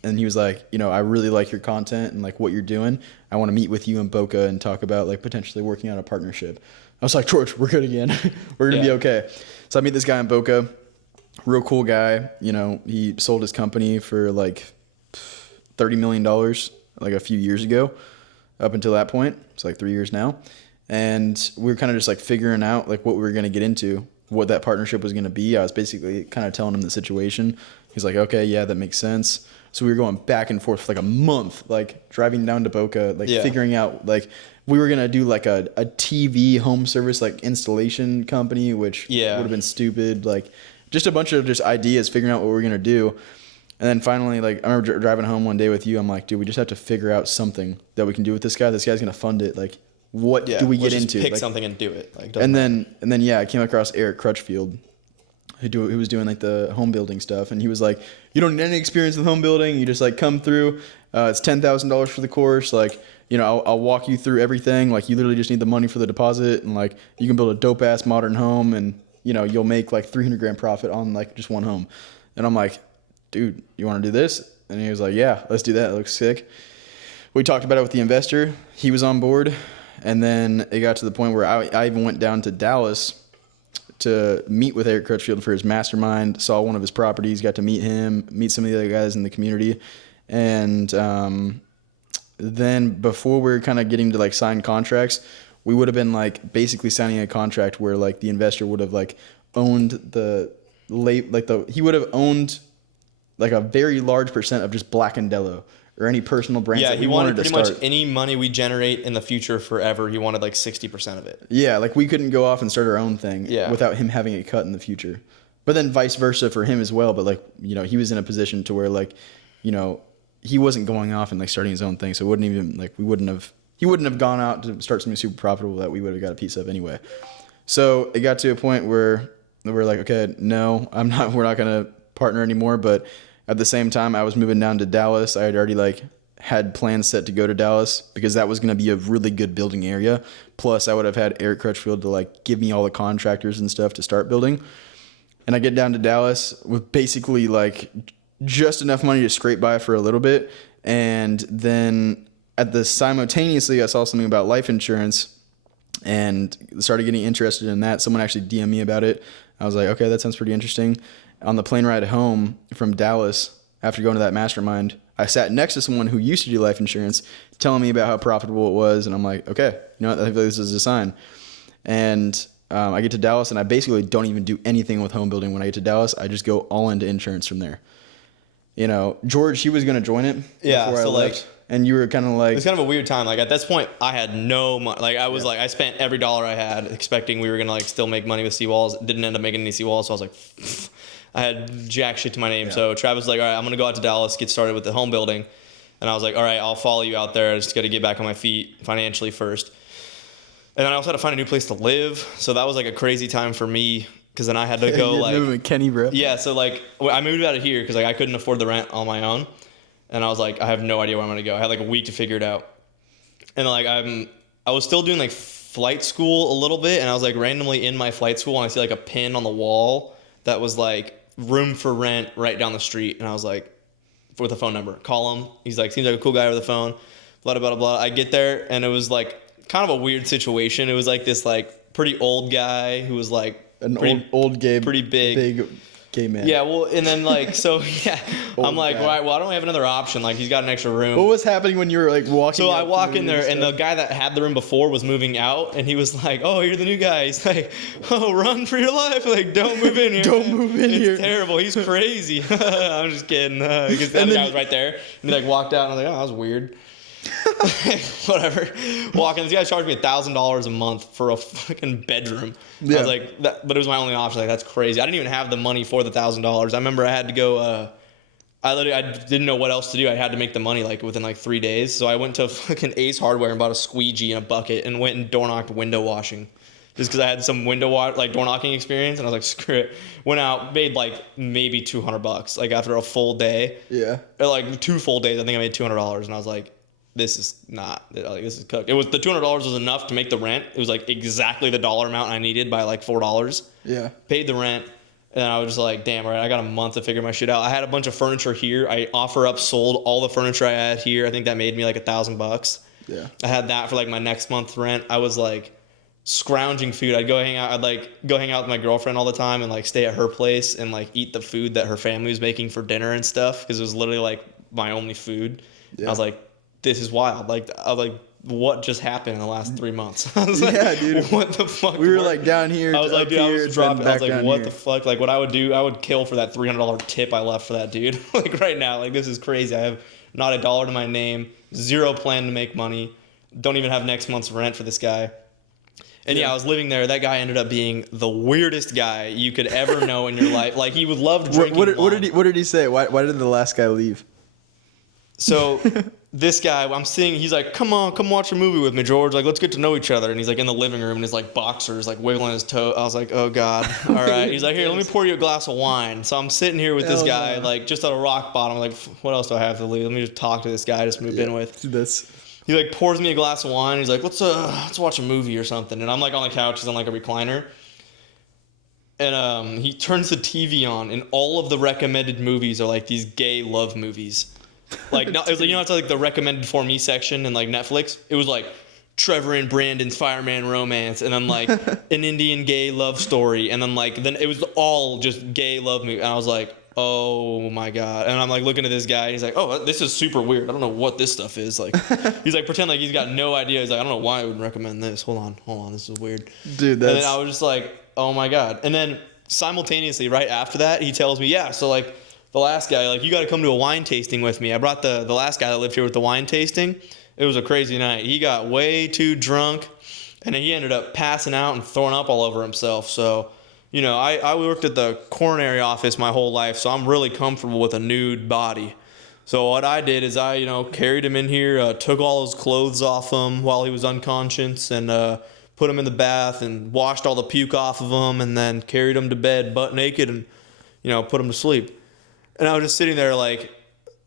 he was like, I really like your content and like what you're doing. I want to meet with you in Boca and talk about like potentially working on a partnership. I was like, George, we're good again. We're gonna be okay. So I meet this guy in Boca, real cool guy. He sold his company for like $30 million like a few years ago. Up until that point, it's like 3 years now. And we were kind of just like figuring out like what we were gonna get into, what that partnership was gonna be. I was basically kind of telling him the situation. He's like, okay, yeah, that makes sense. So we were going back and forth for like a month, like driving down to Boca, like figuring out like we were gonna do like a TV home service like installation company, which would have been stupid. Like just a bunch of just ideas, figuring out what we were gonna do. And then finally, like I remember driving home one day with you. I'm like, dude, we just have to figure out something that we can do with this guy. This guy's gonna fund it. Like, what do we get into? Pick like, something and do it. Like, and then I came across Eric Crutchfield, who was doing like the home building stuff, and he was like, you don't need any experience with home building. You just like come through. It's $10,000 for the course. Like, I'll walk you through everything. Like, you literally just need the money for the deposit, and like you can build a dope ass modern home, and you'll make like 300 grand profit on like just one home. And I'm like, dude, you want to do this? And he was like, yeah, let's do that. It looks sick. We talked about it with the investor. He was on board. And then it got to the point where I even went down to Dallas to meet with Eric Crutchfield for his mastermind, saw one of his properties, got to meet him, meet some of the other guys in the community. And then before we were kind of getting to like sign contracts, we would have been like basically signing a contract where like the investor would have like owned he would have owned like a very large percent of just Black and Dello or any personal brands that he we wanted to pretty start. much any money we generate in the future forever. He wanted like 60% of it. Yeah, like we couldn't go off and start our own thing without him having a cut in the future. But then vice versa for him as well. But like, he was in a position to where like, he wasn't going off and like starting his own thing. So it wouldn't even like, he wouldn't have gone out to start something super profitable that we would have got a piece of anyway. So it got to a point where we're like, okay, no, we're not going to partner anymore. But at the same time, I was moving down to Dallas. I had already like had plans set to go to Dallas because that was going to be a really good building area. Plus I would have had Eric Crutchfield to like give me all the contractors and stuff to start building. And I get down to Dallas with basically like just enough money to scrape by for a little bit. And then simultaneously I saw something about life insurance and started getting interested in that. Someone actually DM'd me about it. I was like, okay, that sounds pretty interesting. On the plane ride home from Dallas, after going to that mastermind, I sat next to someone who used to do life insurance, telling me about how profitable it was. And I'm like, okay, I feel like this is a sign. And I get to Dallas, and I basically don't even do anything with home building. When I get to Dallas, I just go all into insurance from there. George, he was going to join it before I left. And you were kind of like... It's kind of a weird time. Like, at this point, I had no money. Like, I was like, I spent every dollar I had expecting we were going to, like, still make money with Seawalls. Didn't end up making any Seawalls, so I was like... I had jack shit to my name. Yeah. So Travis was like, all right, I'm going to go out to Dallas, get started with the home building. And I was like, all right, I'll follow you out there. I just got to get back on my feet financially first. And then I also had to find a new place to live. So that was like a crazy time for me because then I had to go like... moving Kenny, bro. Yeah, so like I moved out of here because like I couldn't afford the rent on my own. And I was like, I have no idea where I'm going to go. I had like a week to figure it out. And like I was still doing like flight school a little bit. And I was like randomly in my flight school and I see like a pin on the wall that was like room for rent right down the street. And I was like, with a phone number, call him. He's like, seems like a cool guy over the phone, blah, blah, blah, blah. I get there and it was like kind of a weird situation. It was like this like pretty old guy who was like old gay, pretty big gay man. Yeah, well, and then like, so yeah, I'm like, guy. all right, well, I don't have another option. Like, he's got an extra room. What was happening when you were like walking? So I walk in there, and the guy that had the room before was moving out, and he was like, "Oh, you're the new guy." He's like, "Oh, run for your life! Like, don't move in here. Don't move in here. It's terrible. He's crazy." I'm just kidding. Because the other guy was right there, and he like walked out, and I was like, "Oh, that was weird." Whatever. Walking, this guy charged me $1,000 a month for a fucking bedroom. Yeah. I was like, but it was my only option. Like, that's crazy. I didn't even have the money for the $1,000. I remember I had to go. I didn't know what else to do. I had to make the money like within like 3 days. So I went to fucking Ace Hardware and bought a squeegee and a bucket and went and door knocked window washing. Just because I had some door knocking experience, and I was like, screw it. Went out, made like maybe $200, like after a full day. Yeah. Or like 2 full days, I think I made $200, and I was like, this is not, like, this is cooked. It was, the $200 was enough to make the rent. It was like exactly the dollar amount I needed by like $4. Yeah. Paid the rent, and I was just like, damn, all right, I got a month to figure my shit out. I had a bunch of furniture here. I sold all the furniture I had here. I think that made me like $1,000. Yeah. I had that for like my next month's rent. I was like scrounging food. I'd go hang out with my girlfriend all the time and like stay at her place and like eat the food that her family was making for dinner and stuff, because it was literally like my only food. Yeah. I was like, this is wild. Like, I was like, what just happened in the last 3 months? I was like, Yeah, dude. what the fuck? We were like down here. I was like, dude, I was dropping. I was like, what here. the fuck? Like, what I would do, I would kill for that $300 tip I left for that dude. Like, right now, like, this is crazy. I have not a dollar to my name, zero plan to make money, don't even have next month's rent for this guy. And yeah, I was living there. That guy ended up being the weirdest guy you could ever know in your life. Like, he would love drinking wine. What did he say? Why did the last guy leave? So this guy, I'm seeing, he's like, come watch a movie with me, George. Like, let's get to know each other. And he's like in the living room in his like boxers, like wiggling his toe. I was like, oh God. All right. He's like, here, let me pour you a glass of wine. So I'm sitting here with this guy, like just at a rock bottom. I'm like, what else do I have to leave? Let me just talk to this guy I just moved in with. He like pours me a glass of wine. He's like, let's watch a movie or something. And I'm like on the couch. He's on like a recliner. And he turns the TV on, and all of the recommended movies are like these gay love movies. Like, no, it was like, you know, it's like the recommended for me section in like Netflix. It was like Trevor and Brandon's fireman romance, and then like an Indian gay love story, and then it was all just gay love movie. And I was like, oh my God. And I'm like looking at this guy, and he's like, oh, this is super weird. I don't know what this stuff is. Like, he's like, pretend like he's got no idea. He's like, I don't know why I would recommend this. Hold on, this is weird. Dude, And then I was just like, oh my God. And then simultaneously, right after that, he tells me, yeah, so like the last guy, like, you got to come to a wine tasting with me. I brought the last guy that lived here with the wine tasting. It was a crazy night. He got way too drunk, and he ended up passing out and throwing up all over himself. So, you know, I worked at the coronary office my whole life, so I'm really comfortable with a nude body. So what I did is I, carried him in here, took all his clothes off him while he was unconscious, and put him in the bath and washed all the puke off of him, and then carried him to bed butt naked and, put him to sleep. And I was just sitting there like,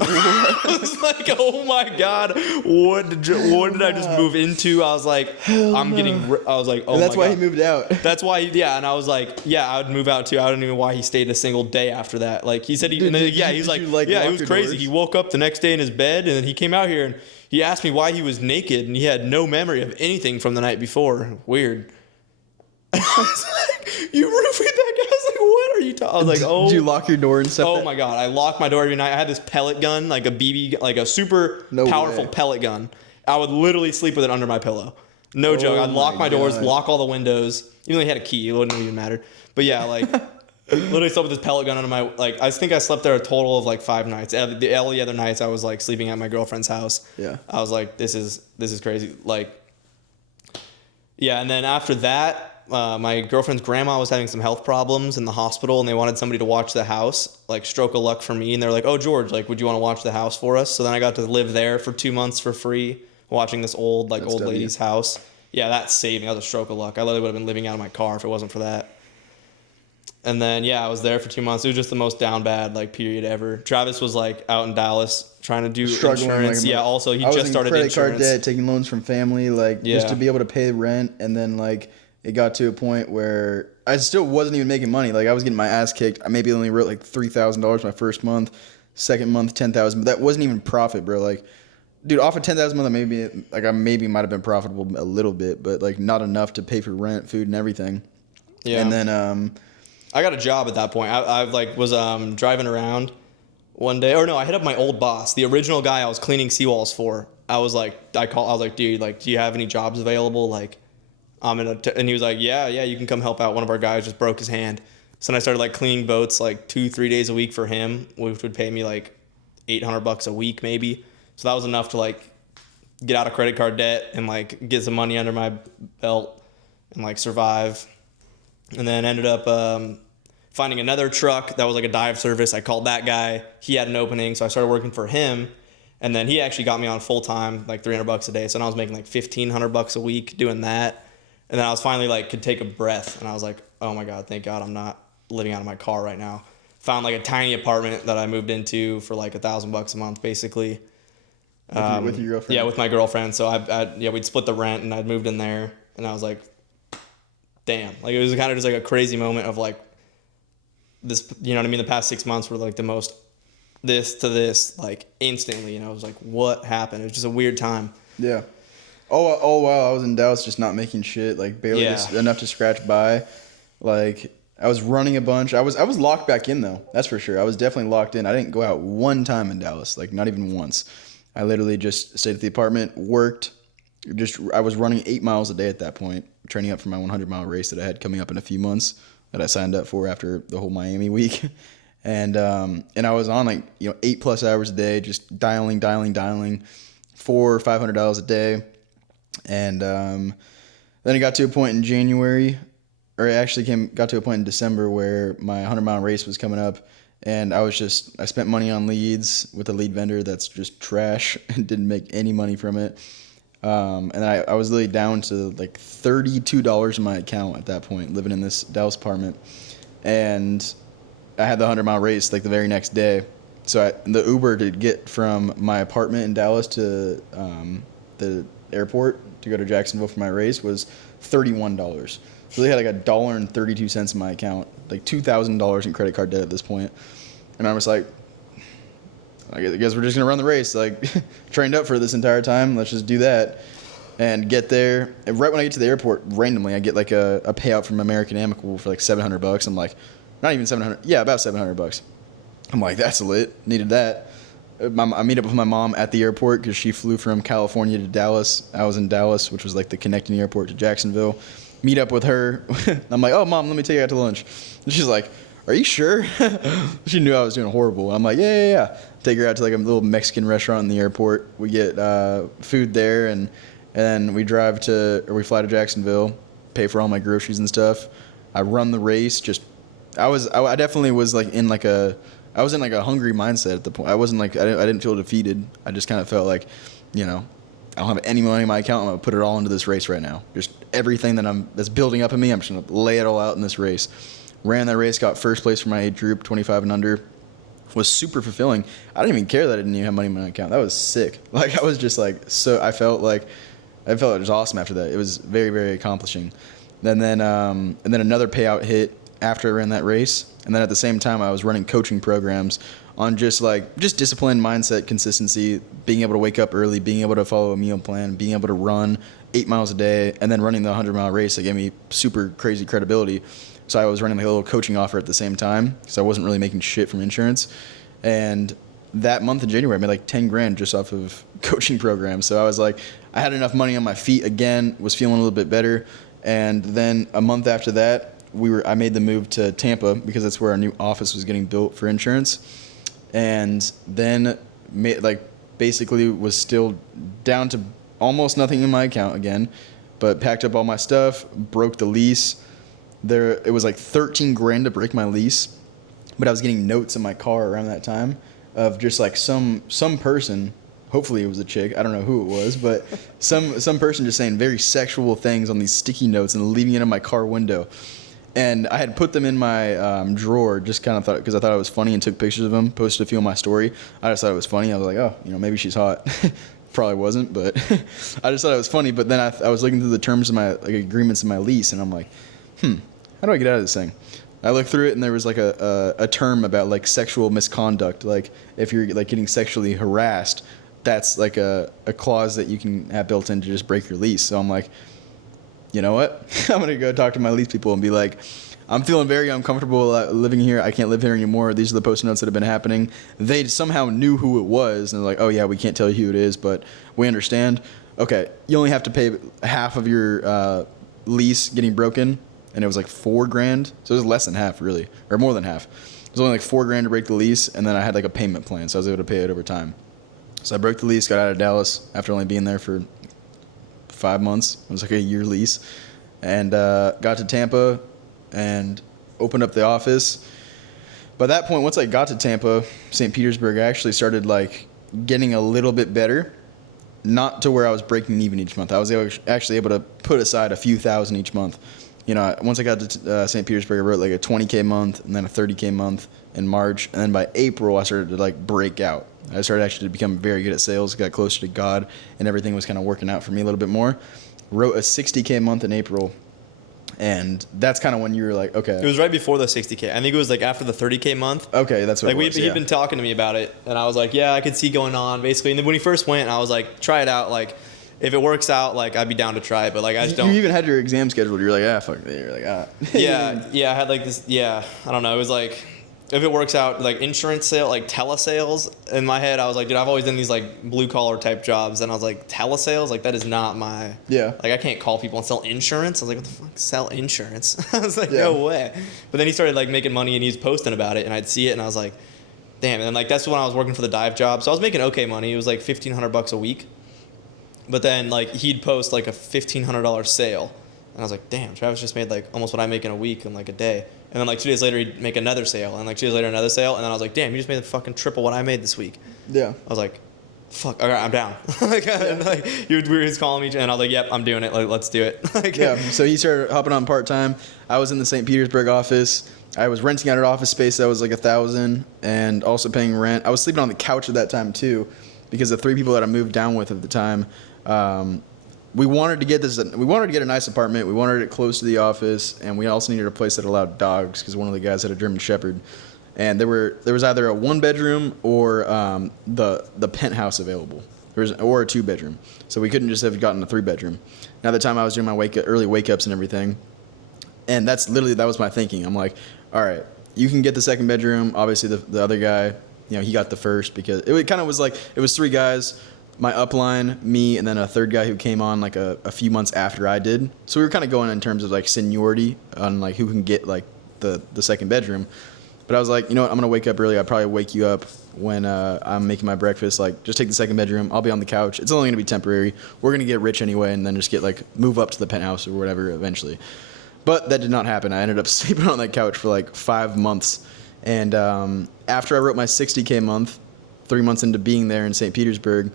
I was like, oh my God, what did I just move into? I was like, I was like, oh my God. That's why he moved out. That's why, yeah. And I was like, yeah, I would move out too. I don't even know why he stayed a single day after that. Like, he said he, he's like, it was crazy. Doors? He woke up the next day in his bed, and then he came out here and he asked me why he was naked, and he had no memory of anything from the night before. Weird. I was like, you roofied that guy? I was like, what are you talking? I was like, oh. Did you lock your door and stuff? Oh my God. I locked my door every night. I had this pellet gun, like a BB, like a super powerful pellet gun. I would literally sleep with it under my pillow. No joke. I'd lock my doors, lock all the windows. Even though he had a key, it wouldn't even matter. But yeah, like, literally slept with this pellet gun under my, like, I think I slept there a total of like 5 nights. All the other nights I was like sleeping at my girlfriend's house. Yeah. I was like, this is crazy. Like, yeah. And then after that, my girlfriend's grandma was having some health problems in the hospital, and they wanted somebody to watch the house, like stroke of luck for me. And they're like, oh, George, like, would you want to watch the house for us? So then I got to live there for 2 months for free, watching this old lady's house. Yeah, that saved me. That was a stroke of luck. I literally would have been living out of my car if it wasn't for that. And then, yeah, I was there for 2 months. It was just the most down bad, like, period ever. Travis was, like, out in Dallas trying to do insurance. Yeah, also, he just started insurance. Credit card debt, taking loans from family, like, just to be able to pay rent. And then, like, it got to a point where I still wasn't even making money. Like, I was getting my ass kicked. I maybe only wrote, like, $3,000 my first month. Second month, $10,000. But that wasn't even profit, bro. Like, dude, off of $10,000 a month, I maybe might have been profitable a little bit, but, like, not enough to pay for rent, food, and everything. Yeah. And then, I got a job at that point. I was driving around one day, or no, I hit up my old boss, the original guy I was cleaning seawalls for. I was like, dude, like, do you have any jobs available? Like, and he was like, yeah, you can come help out. One of our guys just broke his hand. So then I started like cleaning boats like 2-3 days a week for him, which would pay me like $800 a week maybe. So that was enough to like get out of credit card debt and like get some money under my belt and like survive. And then ended up finding another truck that was like a dive service. I called that guy. He had an opening, so I started working for him. And then he actually got me on full time, like $300 a day. So now I was making like $1,500 a week doing that. And then I was finally like could take a breath, and I was like, oh my God, thank God I'm not living out of my car right now. Found like a tiny apartment that I moved into for like $1,000 a month, basically. With your girlfriend? Yeah, with my girlfriend. So we'd split the rent, and I'd moved in there, and I was like, damn. Like, it was kind of just like a crazy moment of like this, you know what I mean? The past 6 months were like the most this to this, like instantly, you know, it was like, what happened? It was just a weird time. Yeah. Oh wow, I was in Dallas just not making shit, like barely just enough to scratch by. Like, I was running a bunch. I was locked back in though. That's for sure. I was definitely locked in. I didn't go out one time in Dallas, like not even once. I literally just stayed at the apartment, worked. I was running 8 miles a day at that point, training up for my 100-mile race that I had coming up in a few months that I signed up for after the whole Miami week. And I was on like, you know, 8+ hours a day, just dialing, $400 or $500 a day. And then it got to a point in January, or it actually got to a point in December where my 100-mile race was coming up, and I spent money on leads with a lead vendor that's just trash and didn't make any money from it. And I was literally down to like $32 in my account at that point, living in this Dallas apartment. And I had the 100-mile race like the very next day. So the Uber to get from my apartment in Dallas to the airport to go to Jacksonville for my race was $31. So they had like $1.32 in my account, like $2,000 in credit card debt at this point. And I was like, I guess we're just gonna run the race. Like, trained up for this entire time. Let's just do that and get there. And right when I get to the airport, randomly I get like a payout from American Amicable for like $700. I'm like, not even 700. Yeah, about $700. I'm like, that's lit. Needed that. I meet up with my mom at the airport because she flew from California to Dallas. I was in Dallas, which was like the connecting airport to Jacksonville. Meet up with her. I'm like, oh, Mom, let me take you out to lunch. And she's like, are you sure? She knew I was doing horrible. I'm like, yeah. Take her out to like a little Mexican restaurant in the airport. We get food there, and then we fly to Jacksonville, pay for all my groceries and stuff. I run the race. I definitely was like in like a hungry mindset at the point. I wasn't like, I didn't feel defeated. I just kind of felt like, you know, I don't have any money in my account. I'm going to put it all into this race right now. Just everything that's building up in me, I'm just going to lay it all out in this race. Ran that race, got first place for my age group, 25 and under. Was super fulfilling. I didn't even care that I didn't even have money in my account. That was sick. Like, I was just like, I felt it was awesome after that. It was very, very accomplishing. And then another payout hit after I ran that race. And then at the same time, I was running coaching programs on just discipline, mindset, consistency, being able to wake up early, being able to follow a meal plan, being able to run 8 miles a day, and then running the 100-mile race. That gave me super crazy credibility. So I was running like a little coaching offer at the same time, so I wasn't really making shit from insurance. And that month in January, I made like $10,000 just off of coaching programs. So I was like, I had enough money on my feet again, was feeling a little bit better. And then a month after that, I made the move to Tampa because that's where our new office was getting built for insurance. And then basically was still down to almost nothing in my account again, but packed up all my stuff, broke the lease. It was like $13,000 to break my lease, but I was getting notes in my car around that time of just like some person, hopefully it was a chick, I don't know who it was, but some person just saying very sexual things on these sticky notes and leaving it in my car window. And I had put them in my drawer, just kind of because I thought it was funny, and took pictures of them, posted a few on my story. I just thought it was funny. I was like, oh, maybe she's hot. Probably wasn't, but I just thought it was funny. But then I was looking through the terms of my agreements in my lease, and I'm like, how do I get out of this thing? I looked through it, and there was like a term about like sexual misconduct. Like if you're like getting sexually harassed, that's like a clause that you can have built in to just break your lease. So I'm like, you know what? I'm going to go talk to my lease people and be like, I'm feeling very uncomfortable living here. I can't live here anymore. These are the post notes that have been happening. They somehow knew who it was, and they're like, oh yeah, we can't tell you who it is, but we understand. Okay, you only have to pay half of your lease getting broken, and it was like $4,000. So it was less than half, really, or more than half. It was only like $4,000 to break the lease, and then I had like a payment plan, so I was able to pay it over time. So I broke the lease, got out of Dallas after only being there for 5 months. It was like a year lease. And got to Tampa and opened up the office. By that point, once I got to Tampa, St. Petersburg, I actually started like getting a little bit better. Not to where I was breaking even each month. I was actually able to put aside a few thousand each month. You know, once I got to St. Petersburg, I wrote like a 20K month and then a 30K month in March. And then by April, I started to like break out. I started actually to become very good at sales, got closer to God, and everything was kind of working out for me a little bit more. Wrote a 60K month in April. And that's kind of when you were like, okay. It was right before the 60K. I think it was like after the 30K month. Okay, that's what like it was. He'd been talking to me about it, and I was like, yeah, I could see going on, basically. And then when he first went, I was like, try it out. Like, if it works out, like, I'd be down to try it, but like, I just don't. You even had your exam scheduled. You were like, fuck it. You're like, Yeah, I had like this, I don't know. It was like, if it works out, like insurance sale, like telesales. In my head, I was like, dude, I've always done these like blue collar type jobs, and I was like, telesales, like that is not my. Yeah. Like I can't call people and sell insurance. I was like, what the fuck, sell insurance? I was like, no way. But then he started like making money, and he was posting about it, and I'd see it, and I was like, damn. And then like that's when I was working for the dive job, so I was making okay money. It was like $1,500 a week. But then like he'd post like a $1,500 sale, and I was like, damn, Travis just made like almost what I make in a week in like a day. And then like 2 days later, he'd make another sale, and like 2 days later, another sale. And then I was like, damn, you just made the fucking triple what I made this week. Yeah. I was like, fuck, all right, I'm down. like he was calling me, and I was like, yep, I'm doing it. Like, let's do it. like, yeah. So he started hopping on part-time. I was in the St. Petersburg office. I was renting out an office space that was like $1,000 and also paying rent. I was sleeping on the couch at that time too, because the 3 people that I moved down with at the time, we wanted to get a nice apartment. We wanted it close to the office, and we also needed a place that allowed dogs because one of the guys had a German Shepherd, and there was either a 1-bedroom or the penthouse available. Or a 2-bedroom. So we couldn't just have gotten a 3-bedroom. Now, at the time I was doing my early wake ups and everything, and that was my thinking. I'm like, all right, you can get the 2nd bedroom. Obviously, the other guy, you know, he got the first because it kind of was like it was 3 guys. My upline, me, and then a 3rd guy who came on like a few months after I did. So we were kind of going in terms of like seniority on like who can get like the 2nd bedroom. But I was like, you know what, I'm gonna wake up early. I'll probably wake you up when I'm making my breakfast. Like, just take the 2nd bedroom. I'll be on the couch. It's only gonna be temporary. We're gonna get rich anyway, and then just move up to the penthouse or whatever eventually. But that did not happen. I ended up sleeping on that couch for like 5 months. And after I wrote my 60K month, 3 months into being there in St. Petersburg,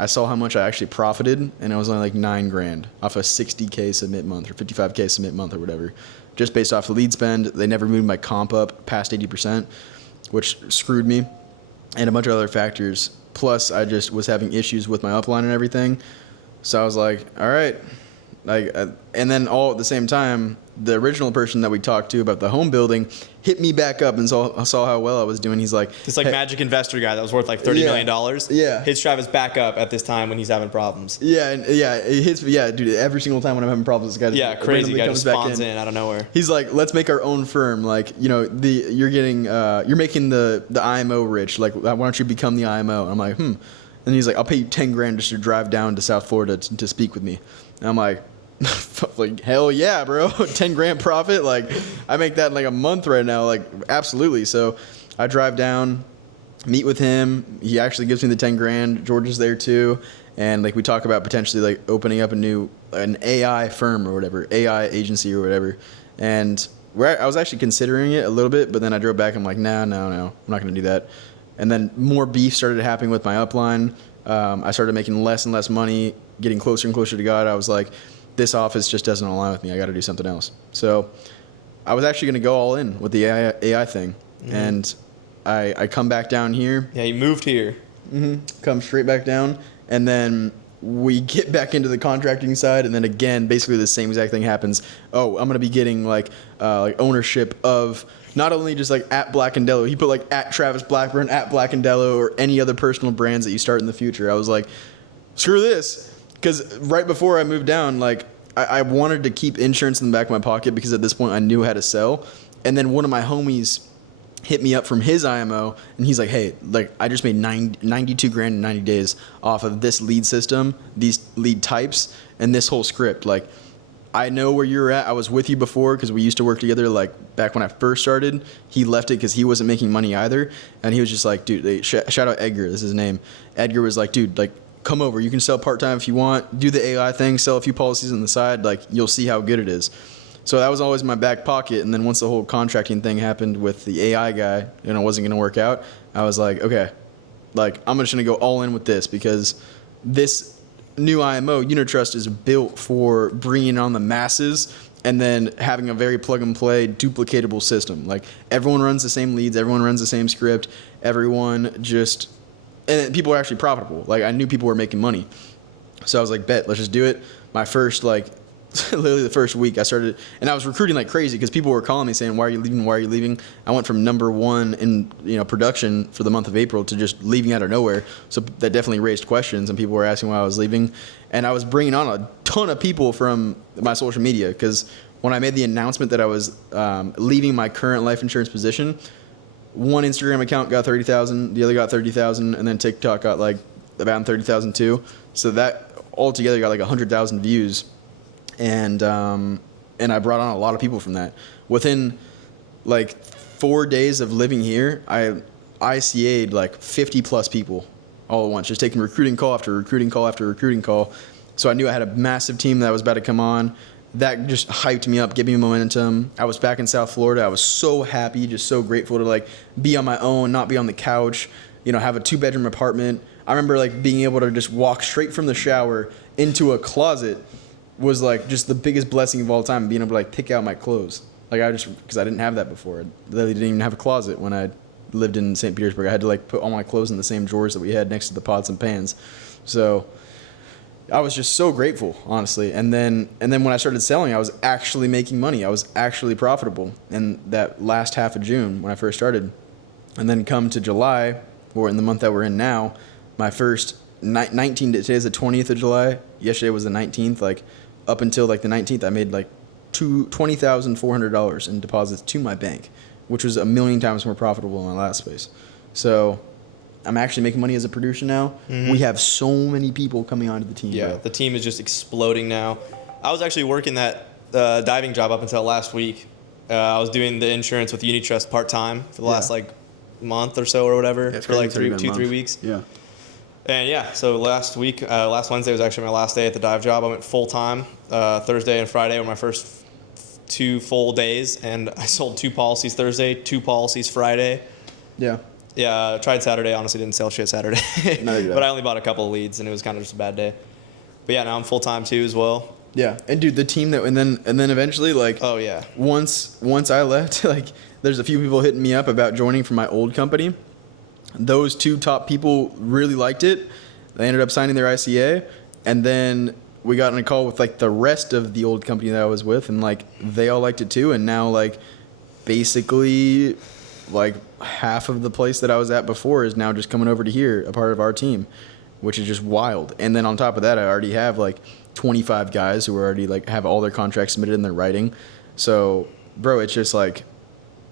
I saw how much I actually profited, and it was only like $9,000 off a 60K submit month or 55K submit month or whatever, just based off the lead spend. They never moved my comp up past 80%, which screwed me, and a bunch of other factors. Plus, I just was having issues with my upline and everything. So I was like, all right. And then all at the same time, the original person that we talked to about the home building hit me back up and saw how well I was doing. He's like, this like hey, magic investor guy that was worth like $30 million. Yeah. Hits Travis back up at this time when he's having problems. Yeah, and it hits me. Yeah, dude, every single time when I'm having problems, this guy crazy guy comes just back spawns in out of nowhere. He's like, let's make our own firm. Like, you know, you're making the IMO rich. Like, why don't you become the IMO? And I'm like, And he's like, I'll pay you $10,000 just to drive down to South Florida to speak with me. And I'm like, hell yeah, bro. $10,000 profit. Like, I make that in like a month right now. Like, absolutely. So I drive down, meet with him. He actually gives me the $10,000. George is there too. And like, we talk about potentially like opening up an AI firm or whatever, AI agency or whatever. And I was actually considering it a little bit, but then I drove back. I'm like, no, I'm not going to do that. And then more beef started happening with my upline. I started making less and less money, getting closer and closer to God. I was like, this office just doesn't align with me. I got to do something else. So I was actually going to go all in with the AI thing. Mm-hmm. And I come back down here. Yeah, he moved here. Mm-hmm. Come straight back down. And then we get back into the contracting side. And then again, basically the same exact thing happens. Oh, I'm going to be getting like ownership of not only just like at Black & Dello. He put like at Travis Blackburn, at Black & Dello, or any other personal brands that you start in the future. I was like, screw this. Because right before I moved down, like I wanted to keep insurance in the back of my pocket because at this point I knew how to sell. And then one of my homies hit me up from his IMO, and he's like, hey, like I just made $92,000 in 90 days off of this lead system, these lead types, and this whole script. Like, I know where you're at. I was with you before because we used to work together. Like back when I first started, he left it because he wasn't making money either, and he was just like, dude. Shout out Edgar. This is his name. Edgar was like, dude, like come over. You can sell part time if you want. Do the AI thing. Sell a few policies on the side. Like you'll see how good it is. So that was always in my back pocket. And then once the whole contracting thing happened with the AI guy, and it wasn't going to work out, I was like, okay, like I'm just going to go all in with this because this new IMO, Unitrust, is built for bringing on the masses and then having a very plug-and-play, duplicatable system. Like, everyone runs the same leads, everyone runs the same script, everyone just... And people are actually profitable. Like, I knew people were making money. So I was like, bet, let's just do it. My first, like, literally the first week I started... And I was recruiting like crazy because people were calling me saying, why are you leaving, why are you leaving? I went from number one in production for the month of April to just leaving out of nowhere. So that definitely raised questions, and people were asking why I was leaving. And I was bringing on a ton of people from my social media because when I made the announcement that I was leaving my current life insurance position, one Instagram account got 30,000, the other got 30,000, and then TikTok got like about 30,000 too. So that altogether got like 100,000 views. And I brought on a lot of people from that. Within like 4 days of living here, I ICA'd like 50 plus people all at once, just taking recruiting call after recruiting call after recruiting call. So I knew I had a massive team that was about to come on. That just hyped me up, gave me momentum. I was back in South Florida. I was so happy, just so grateful to like be on my own, not be on the couch, have a 2-bedroom apartment. I remember like being able to just walk straight from the shower into a closet was like just the biggest blessing of all time, being able to like pick out my clothes. Like because I didn't have that before. I literally didn't even have a closet when I lived in St. Petersburg. I had to like put all my clothes in the same drawers that we had next to the pots and pans. So I was just so grateful, honestly. And then when I started selling, I was actually making money. I was actually profitable in that last half of June when I first started. And then come to July, or in the month that we're in now, my first 19, today's the 20th of July. Yesterday was the 19th. Like up until like the 19th, I made like $20,400 in deposits to my bank, which was 1,000,000 times more profitable in my last space. So I'm actually making money as a producer now. Mm-hmm. We have so many people coming onto the team. Yeah, bro. The team is just exploding now. I was actually working that diving job up until last week. I was doing the insurance with Unitrust part-time for the last like month or so or whatever, for like 3 weeks. Yeah. And so last Wednesday was actually my last day at the dive job. I went full-time. Thursday and Friday were my first 2 full days, and I sold 2 policies Thursday, 2 policies Friday. Yeah. Yeah, I tried Saturday. Honestly, didn't sell shit Saturday. No, but I only bought a couple of leads, and it was kind of just a bad day. But yeah, now I'm full-time too as well. Yeah, and dude, the team and then eventually, like, oh yeah, once I left, like, there's a few people hitting me up about joining from my old company. Those 2 top people really liked it. They ended up signing their ICA, and then we got on a call with like the rest of the old company that I was with, and like they all liked it too. And now like basically like half of the place that I was at before is now just coming over to here, a part of our team, which is just wild. And then on top of that, I already have like 25 guys who are already like have all their contracts submitted in their writing. So bro, it's just like,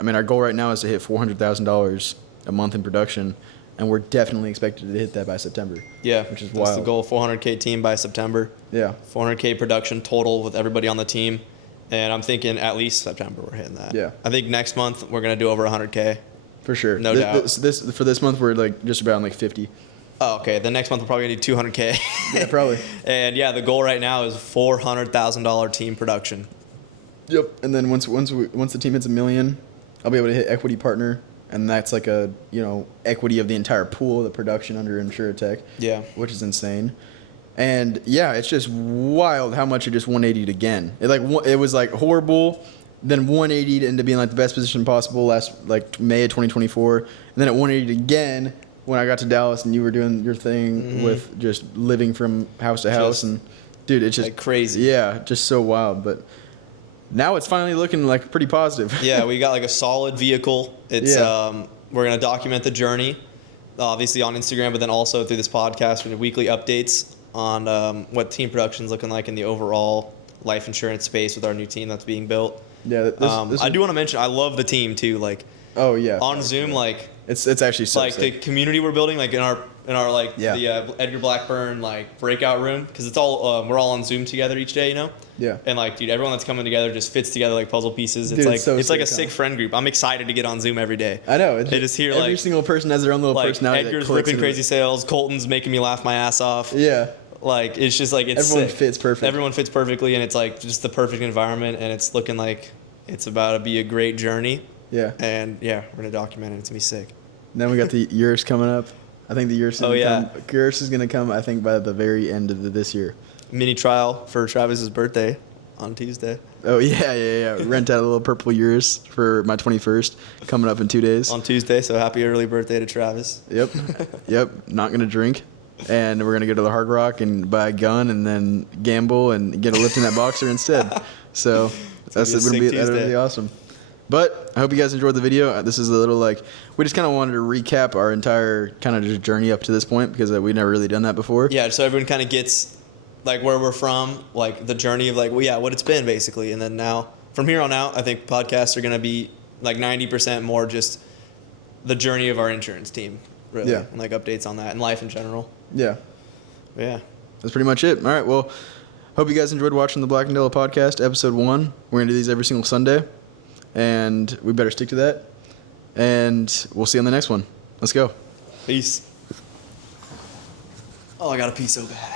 I mean, our goal right now is to hit $400,000 a month in production, and we're definitely expected to hit that by September. Yeah, which is that's wild. the goal. 400K team by September. Yeah, 400K production total with everybody on the team, and I'm thinking at least September we're hitting that. Yeah, I think next month we're gonna do over 100K. For sure. No doubt. This for this month we're like just about like 50. Oh, okay. The next month we're probably gonna do 200K. Yeah, probably. And yeah, the goal right now is $400,000 team production. Yep. And then once the team hits $1 million, I'll be able to hit equity partner, and that's like a equity of the entire pool of the production under InsurTech. Yeah. Which is insane. And yeah, it's just wild how much it just 180'd again. It was like horrible, then 180'd into being like the best position possible last like May of 2024, and then it 180'd again when I got to Dallas and you were doing your thing with just living from house to house, and dude, it's just like crazy. Yeah, just so wild. But now it's finally looking like pretty positive. Yeah, we got like a solid vehicle. It's we're gonna document the journey, obviously on Instagram, but then also through this podcast, we're gonna weekly updates on what team production's looking like in the overall life insurance space with our new team that's being built. Yeah, I do want to mention I love the team too. Like Oh yeah. on Zoom, like It's actually so like sick. the community we're building, like in our like Yeah. the Edgar Blackburn like breakout room, because it's all we're all on Zoom together each day, you know. Yeah. And like, dude, everyone that's coming together just fits together like puzzle pieces. It's Dude, like it's so it's like a sick, sick friend group. I'm excited to get on Zoom every day. I know. It's I just hear every like single person has their own little like personality. that Edgar's clicks ripping into crazy sales, Colton's making me laugh my ass off. Yeah. Like it's just like it's Everyone sick. fits perfect. Everyone fits perfectly, and it's like just the perfect environment, and it's looking like it's about to be a great journey. Yeah. And yeah, we're gonna document it. It's gonna be sick. And then we got the yours coming up. I think the yours is Oh, gonna yeah. come. Yours is gonna come. I think by the very end of this year. Mini trial for Travis's birthday on Tuesday. Oh yeah. Rent out a little purple yours for my 21st coming up in 2 days. On Tuesday, so happy early birthday to Travis. Yep. Not gonna drink, and we're gonna go to the Hard Rock and buy a gun and then gamble and get a lift in that boxer instead. So gonna be a sick that'll Tuesday. be awesome. But I hope you guys enjoyed the video. This is a little like we just kind of wanted to recap our entire kind of just journey up to this point because we've never really done that before. Yeah, so everyone kind of gets like where we're from, like the journey of like, well, yeah, what it's been basically. And then now from here on out, I think podcasts are going to be like 90% more just the journey of our insurance team, really. Yeah. And like updates on that and life in general. Yeah. But yeah. That's pretty much it. All right. Well, hope you guys enjoyed watching the Black and Della podcast, episode 1. We're going to do these every single Sunday, and we better stick to that. And we'll see you on the next one. Let's go. Peace. Oh, I got to pee so bad.